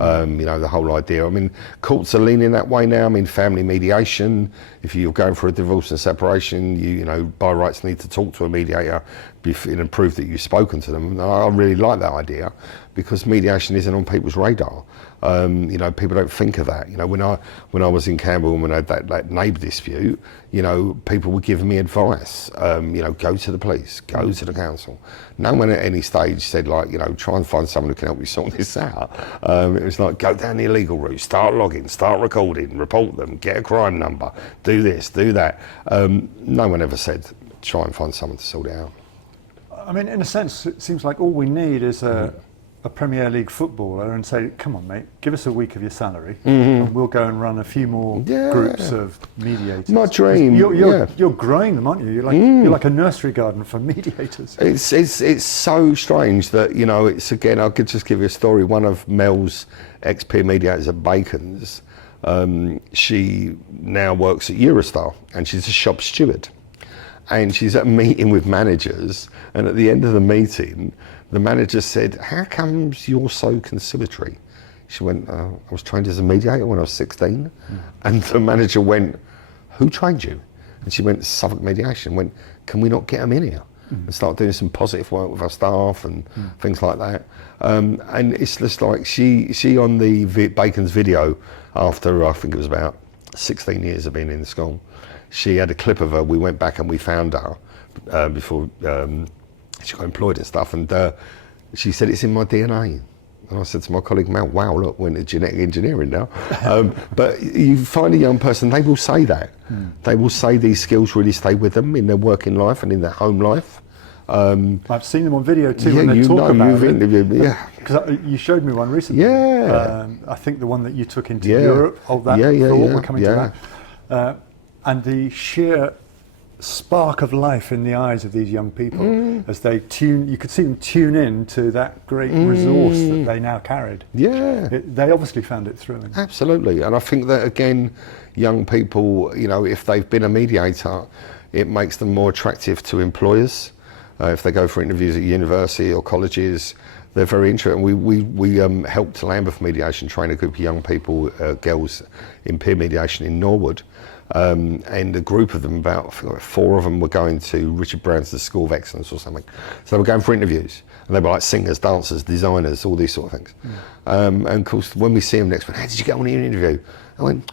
You know, the whole idea. I mean, courts are leaning that way now. I mean, family mediation, if you're going for a divorce and separation, you know, by rights need to talk to a mediator and prove that you've spoken to them. And I really like that idea, because mediation isn't on people's radar. You know, people don't think of that. You know, when I was in Campbell and when I had that neighbour dispute, you know, people were giving me advice. You know, go to the police, go to the council. No one at any stage said, like, you know, try and find someone who can help you sort this out. It was like, go down the illegal route, start logging, start recording, report them, get a crime number, do this, do that. No one ever said, try and find someone to sort it out. I mean, in a sense, it seems like all we need is a Premier League footballer and say, come on, mate, give us a week of your salary and we'll go and run a few more groups of mediators. My dream. You're growing them, aren't you? You're like a nursery garden for mediators. It's so strange that, you know, it's, again, I could just give you a story. One of Mel's ex-peer mediators at Bacon's, she now works at Eurostar and she's a shop steward. And she's at a meeting with managers, and at the end of the meeting, the manager said, how comes you're so conciliatory? She went, I was trained as a mediator when I was 16. And the manager went, who trained you? And she went, Southwark Mediation. Went, can we not get them in here and start doing some positive work with our staff and things like that? And it's just like, she on the Bacon's video, after I think it was about 16 years of being in the school, she had a clip of her. We went back and we found her before she got employed and stuff, and she said, it's in my DNA. And I said to my colleague Mel, wow, look, we're into genetic engineering now. But you find a young person, they will say that. They will say these skills really stay with them in their working life and in their home life. I've seen them on video too when they talk about it. Because you showed me one recently. I think the one that you took into Europe. We're coming to that. And the sheer spark of life in the eyes of these young people as they you could see them tune in to that great resource that they now carried. They obviously found it thrilling. Absolutely, and I think that, again, young people, you know, if they've been a mediator, it makes them more attractive to employers. If they go for interviews at university or colleges, they're very interested. We helped Lambeth Mediation train a group of young people, girls, in peer mediation in Norwood. And a group of them, about 4 of them, were going to Richard Branson's School of Excellence or something. So they were going for interviews, and they were like singers, dancers, designers, all these sort of things. And of course, when we see them next, how did you get on in your interview? I went,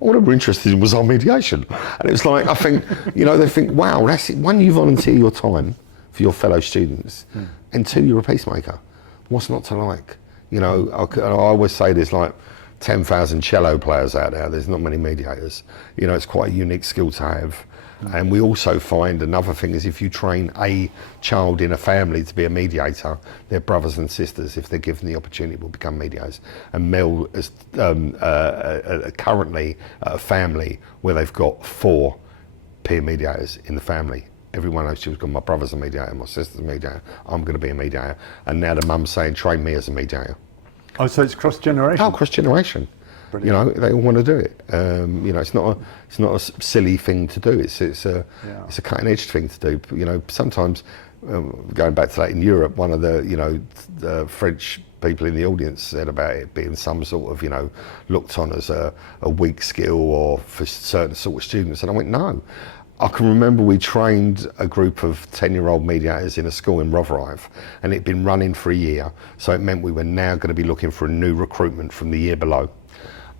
all they were interested in was our mediation. And it was like, I think, you know, they think, wow, that's it. 1, you volunteer your time for your fellow students, and 2, you're a peacemaker. What's not to like? You know, I always say there's like 10,000 cello players out there. There's not many mediators. You know, it's quite a unique skill to have. And we also find another thing is if you train a child in a family to be a mediator, their brothers and sisters, if they're given the opportunity, will become mediators. And Mel is currently at a family where they've got 4 peer mediators in the family. Everyone knows she was going, my brother's a mediator, my sister's a mediator, I'm going to be a mediator. And now the mum's saying, train me as a mediator. Oh, so it's cross-generation? Oh, cross-generation. Brilliant. You know, they all want to do it. You know, it's not a silly thing to do. It's a cutting-edge thing to do. You know, sometimes going back to that in Europe, one of the French people in the audience said about it being some sort of looked on as a weak skill or for certain sort of students, and I went no. I can remember we trained a group of 10-year-old mediators in a school in Rotherhithe, and it'd been running for a year, so it meant we were now going to be looking for a new recruitment from the year below.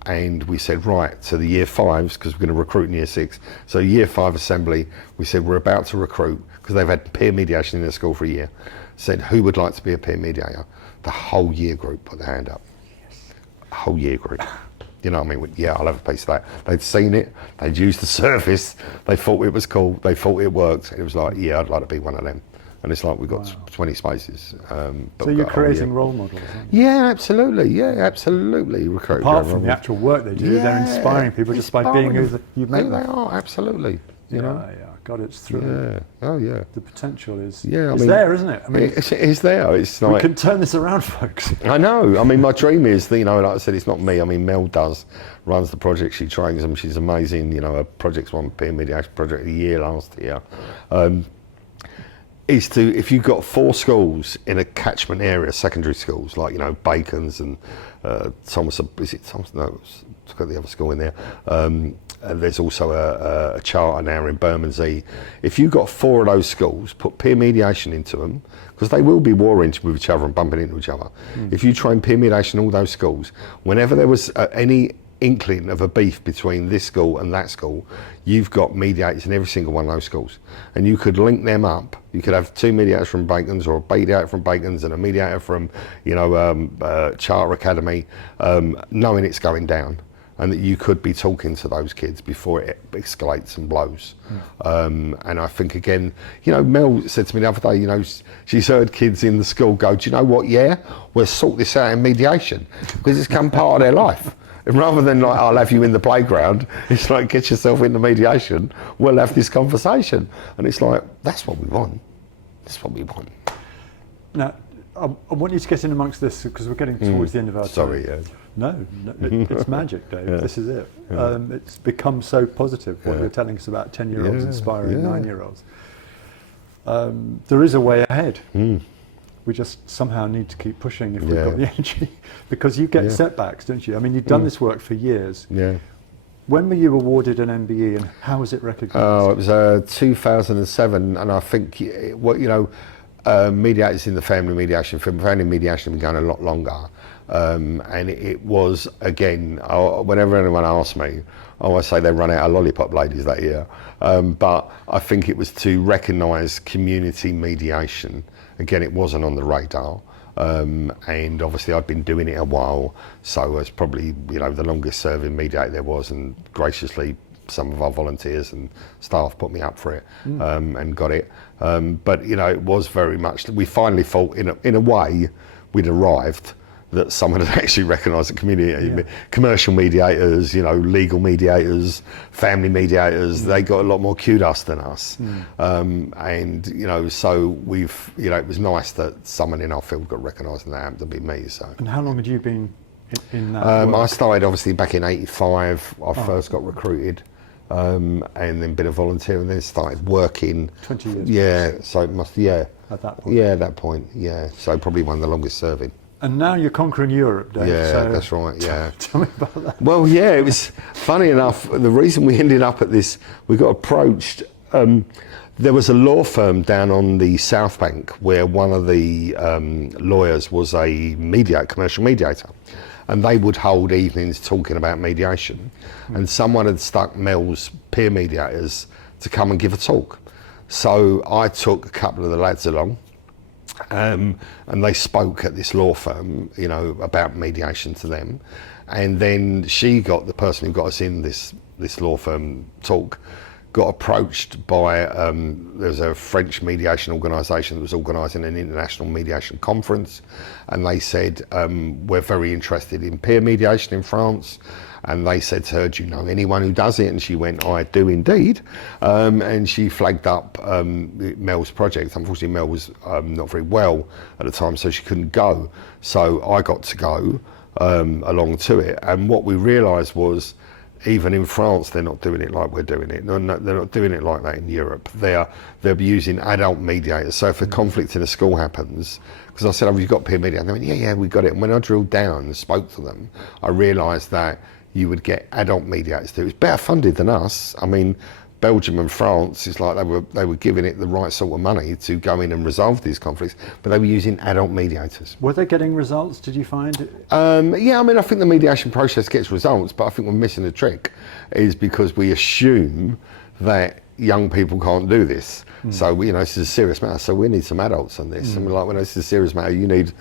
And we said, right, so the year 5s, because we're going to recruit in year 6, so year 5 assembly, we said we're about to recruit, because they've had peer mediation in their school for a year, said who would like to be a peer mediator? The whole year group put their hand up. A whole year group. You know what I mean? Yeah, I'll have a piece of that. They'd seen it, they'd used the service, they thought it was cool, they thought it worked. It was like, yeah, I'd like to be one of them. And it's like we've got 20 spaces. So you're creating role models, aren't you? Yeah, absolutely. Yeah, absolutely. Apart from the actual work they do, they're inspiring people just by being who you make them. They are, absolutely. You know? Yeah. God, it's through. Yeah. Oh, yeah. The potential is there, isn't it? I mean, it's there. It's like, we can turn this around, folks. I know. I mean, my dream is that, like I said, it's not me. I mean, Mel runs the project. She trains them. She's amazing. Her project's won peer mediation project of the year last year. Is to, if you've got 4 schools in a catchment area, secondary schools, like, Bacon's and Thomas, is it Thomas? No, it's got the other school in there. And there's also a charter now in Bermondsey. If you've got 4 of those schools, put peer mediation into them, because they will be warring with each other and bumping into each other. If you train peer mediation in all those schools, whenever there was any inkling of a beef between this school and that school, you've got mediators in every single one of those schools, and you could link them up. You could have 2 mediators from Bacon's, or a mediator from Bacon's and a mediator from Charter Academy, knowing it's going down, and that you could be talking to those kids before it escalates and blows. And I think, again, Mel said to me the other day, she's heard kids in the school go, do you know what, we'll sort this out in mediation, because it's become part of their life. And rather than like, I'll have you in the playground, it's like, get yourself into mediation, we'll have this conversation. And it's like, that's what we want. That's what we want. Now, I want you to get in amongst this, because we're getting towards the end of our time. Sorry, yeah. No, it's magic, Dave. Yeah. This is it. Yeah. It's become so positive, what you're telling us about 10-year-olds inspiring 9-year-olds. There is a way ahead. We just somehow need to keep pushing if we've got the energy, because you get setbacks, don't you? I mean, you've done this work for years. Yeah. When were you awarded an MBE, and how was it recognised? Oh, it was 2007, and I think mediators in the family mediation has been going a lot longer, and it was, again, whenever anyone asks me, I always say they run out of lollipop ladies that year, but I think it was to recognise community mediation. Again, it wasn't on the radar, and obviously I'd been doing it a while, so I was probably the longest serving mediator there was, and graciously some of our volunteers and staff put me up for it, and got it. But it was very much, we finally thought in a way we'd arrived, that someone had actually recognised the community. Commercial mediators, legal mediators, family mediators, they got a lot more kudos than us. And so we've, it was nice that someone in our field got recognised, and that happened to be me. So. And how long had you been in that work? I started obviously back in '85. I first got recruited, and then been a volunteer, and then started working. 20 years. Yeah, so it must, At that point. Yeah, at that point, yeah. So probably one of the longest serving. And now you're conquering Europe, Dave. Yeah, so that's right, yeah. Tell me about that. Well, yeah, it was funny enough, the reason we ended up at this, we got approached, there was a law firm down on the South Bank where one of the lawyers was a commercial mediator, and they would hold evenings talking about mediation, and someone had stuck Mel's peer mediators to come and give a talk. So I took a couple of the lads along, and they spoke at this law firm, about mediation to them, and then the person who got us in this law firm talk got approached by, there's a French mediation organisation that was organising an international mediation conference, and they said, we're very interested in peer mediation in France. And they said to her, do you know anyone who does it? And she went, I do indeed. And she flagged up Mel's project. Unfortunately, Mel was not very well at the time, so she couldn't go. So I got to go along to it. And what we realised was, even in France, they're not doing it like we're doing it. They're not doing it like that in Europe. They're using adult mediators. So if a conflict in a school happens, because I said, oh, you've got peer mediators. And they went, yeah, we got it. And when I drilled down and spoke to them, I realised that you would get adult mediators too. It's better funded than us. I mean, Belgium and France, it's like they were giving it the right sort of money to go in and resolve these conflicts, but they were using adult mediators. Were they getting results, did you find? Yeah, I mean, I think the mediation process gets results, but I think we're missing the trick, is because we assume that young people can't do this. So, this is a serious matter, so we need some adults on this. And we're like, well, this is a serious matter, you need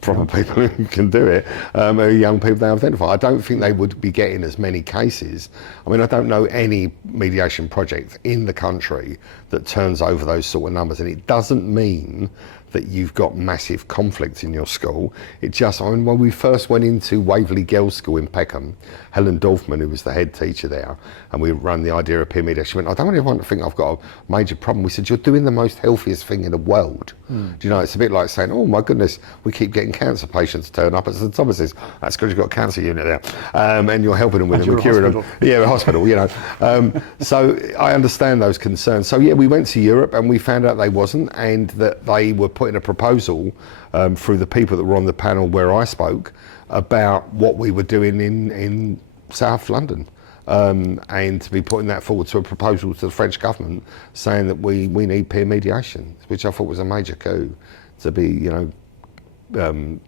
proper people who can do it, young people they identify. I don't think they would be getting as many cases. I mean, I don't know any mediation project in the country that turns over those sort of numbers, and it doesn't mean that you've got massive conflict in your school. It just, I mean, when we first went into Waverley Girls' School in Peckham, Helen Dorfman, who was the head teacher there, and we ran the idea of peer mediation, she went, I don't want everyone to think I've got a major problem. We said, you're doing the most healthiest thing in the world. Do you know, it's a bit like saying, oh my goodness, we keep getting cancer patients turn up at St Thomas's. That's because you've got a cancer unit there. And you're helping them with them and curing them. Yeah, a hospital, So I understand those concerns. So yeah, we went to Europe and we found out they wasn't, and that they were putting a proposal through the people that were on the panel where I spoke about what we were doing in South London. And to be putting that forward to a proposal to the French government saying that we need peer mediation, which I thought was a major coup to be, batting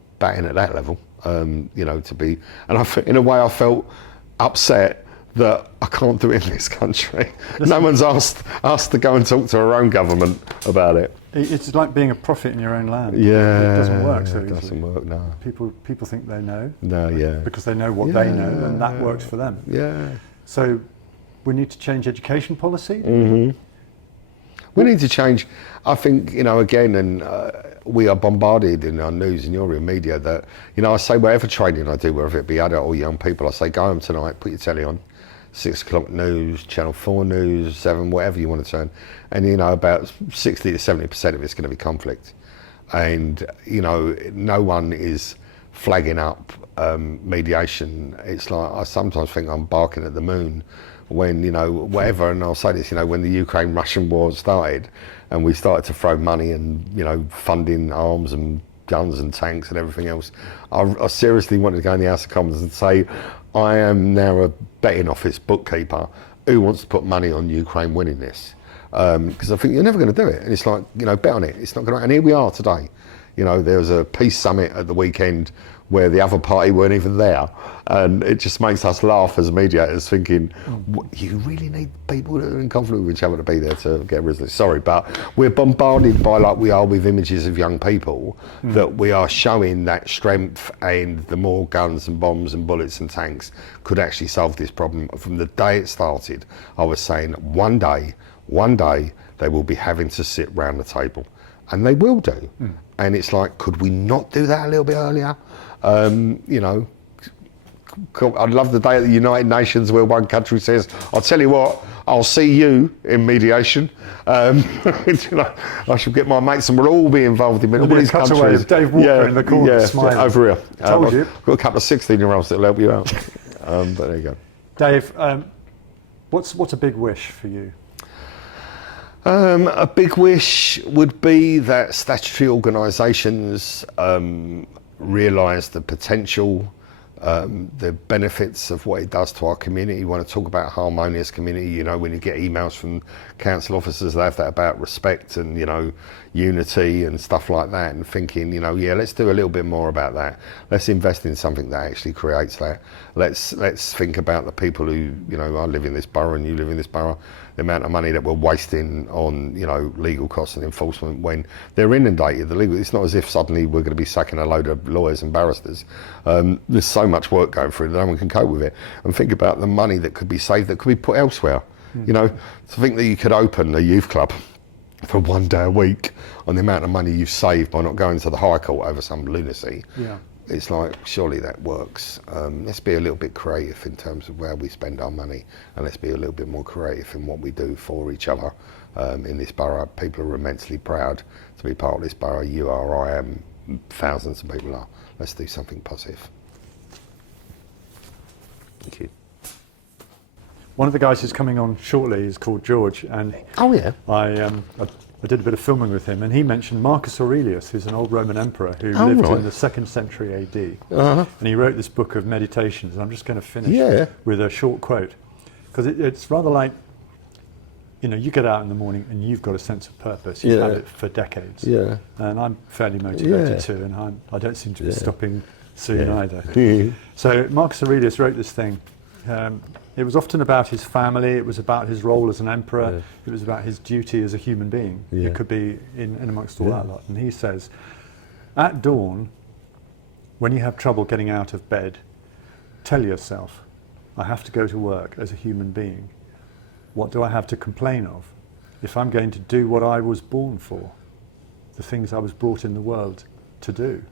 at that level, to be, and in a way I felt upset that I can't do it in this country. No one's asked us to go and talk to our own government about it. It's like being a prophet in your own land. Yeah, it doesn't work so easily. It doesn't work, no. People think they know. No, yeah. Because they know what they know, and that works for them. Yeah. So we need to change education policy? Mm-hmm. We need to change, I think, again, and we are bombarded in our news and your media that, I say whatever training I do, whether it be adult or young people, I say go home tonight, put your telly on, 6 o'clock news, Channel 4 news, 7, whatever you want to turn, and about 60 to 70% of it's going to be conflict. And, no one is flagging up mediation. It's like, I sometimes think I'm barking at the moon when, whatever, and I'll say this, when the Ukraine-Russian war started and we started to throw money and, funding arms and guns and tanks and everything else, I seriously wanted to go in the House of Commons and say, I am now a betting office bookkeeper who wants to put money on Ukraine winning this. Because I think you're never going to do it. And it's like, bet on it. It's not going to, and here we are today. There was a peace summit at the weekend where the other party weren't even there. And it just makes us laugh as mediators thinking, you really need people that are in conflict with each other to be there to get a resolution. Sorry, but we're bombarded by, like we are with images of young people, that we are showing that strength and the more guns and bombs and bullets and tanks could actually solve this problem. From the day it started, I was saying one day, they will be having to sit round the table. And they will do. And it's like, could we not do that a little bit earlier? I'd love the day at the United Nations where one country says, I'll tell you what, I'll see you in mediation. I should get my mates and we'll all be involved in it. All these countries. Dave Walker in the corner smiling. Over here. Told you. I've got a couple of 16-year-olds that'll help you out. But there you go. Dave, what's a big wish for you? A big wish would be that statutory organisations realise the potential, the benefits of what it does to our community. You want to talk about harmonious community, when you get emails from council officers, they have that about respect and, unity and stuff like that, and thinking, let's do a little bit more about that. Let's invest in something that actually creates that. Let's think about the people who, I live in this borough and you live in this borough, the amount of money that we're wasting on, legal costs and enforcement when they're inundated. It's not as if suddenly we're going to be sacking a load of lawyers and barristers. There's so much work going through that no one can cope with it. And think about the money that could be saved, that could be put elsewhere. You know, to think that you could open a youth club for 1 day a week on the amount of money you've saved by not going to the High Court over some lunacy. Yeah. It's like, surely that works. Let's be a little bit creative in terms of where we spend our money, and let's be a little bit more creative in what we do for each other in this borough. People are immensely proud to be part of this borough. You are, I am, thousands of people are. Let's do something positive. Thank you. One of the guys who's coming on shortly is called George, and Oh yeah. I did a bit of filming with him, and he mentioned Marcus Aurelius, who's an old Roman emperor who lived in the 2nd century AD. And he wrote this book of meditations, and I'm just going to finish with a short quote, because it's rather like, you know, you get out in the morning and you've got a sense of purpose. You've had it for decades. Yeah. And I'm fairly motivated too, and I don't seem to be stopping soon either. So Marcus Aurelius wrote this thing. It was often about his family, it was about his role as an emperor, it was about his duty as a human being. It could be in amongst all that lot. And he says, at dawn, when you have trouble getting out of bed, tell yourself, I have to go to work as a human being. What do I have to complain of if I'm going to do what I was born for, the things I was brought in the world to do?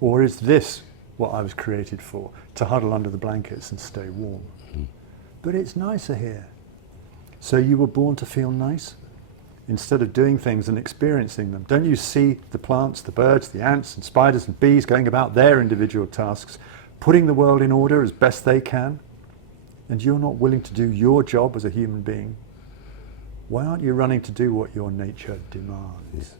Or is this what I was created for, to huddle under the blankets and stay warm? But it's nicer here. So you were born to feel nice? Instead of doing things and experiencing them, don't you see the plants, the birds, the ants and spiders and bees going about their individual tasks, putting the world in order as best they can? And you're not willing to do your job as a human being? Why aren't you running to do what your nature demands?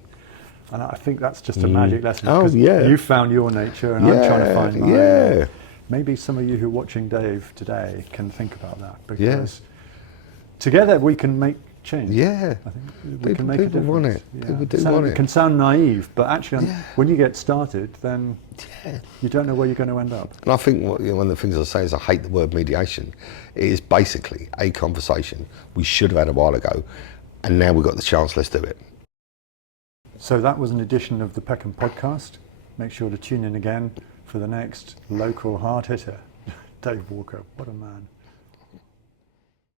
And I think that's just a magic lesson, because you found your nature and I'm trying to find mine. Maybe some of you who are watching Dave today can think about that, because together we can make change. I think we can make a difference. Want it. People do want it. It can sound naive, but actually when you get started, then you don't know where you're going to end up. And I think one of the things I say is I hate the word mediation. It is basically a conversation we should have had a while ago, and now we've got the chance, let's do it. So that was an edition of the PECKHAM Podcast. Make sure to tune in again for the next local hard hitter. Dave Walker, what a man.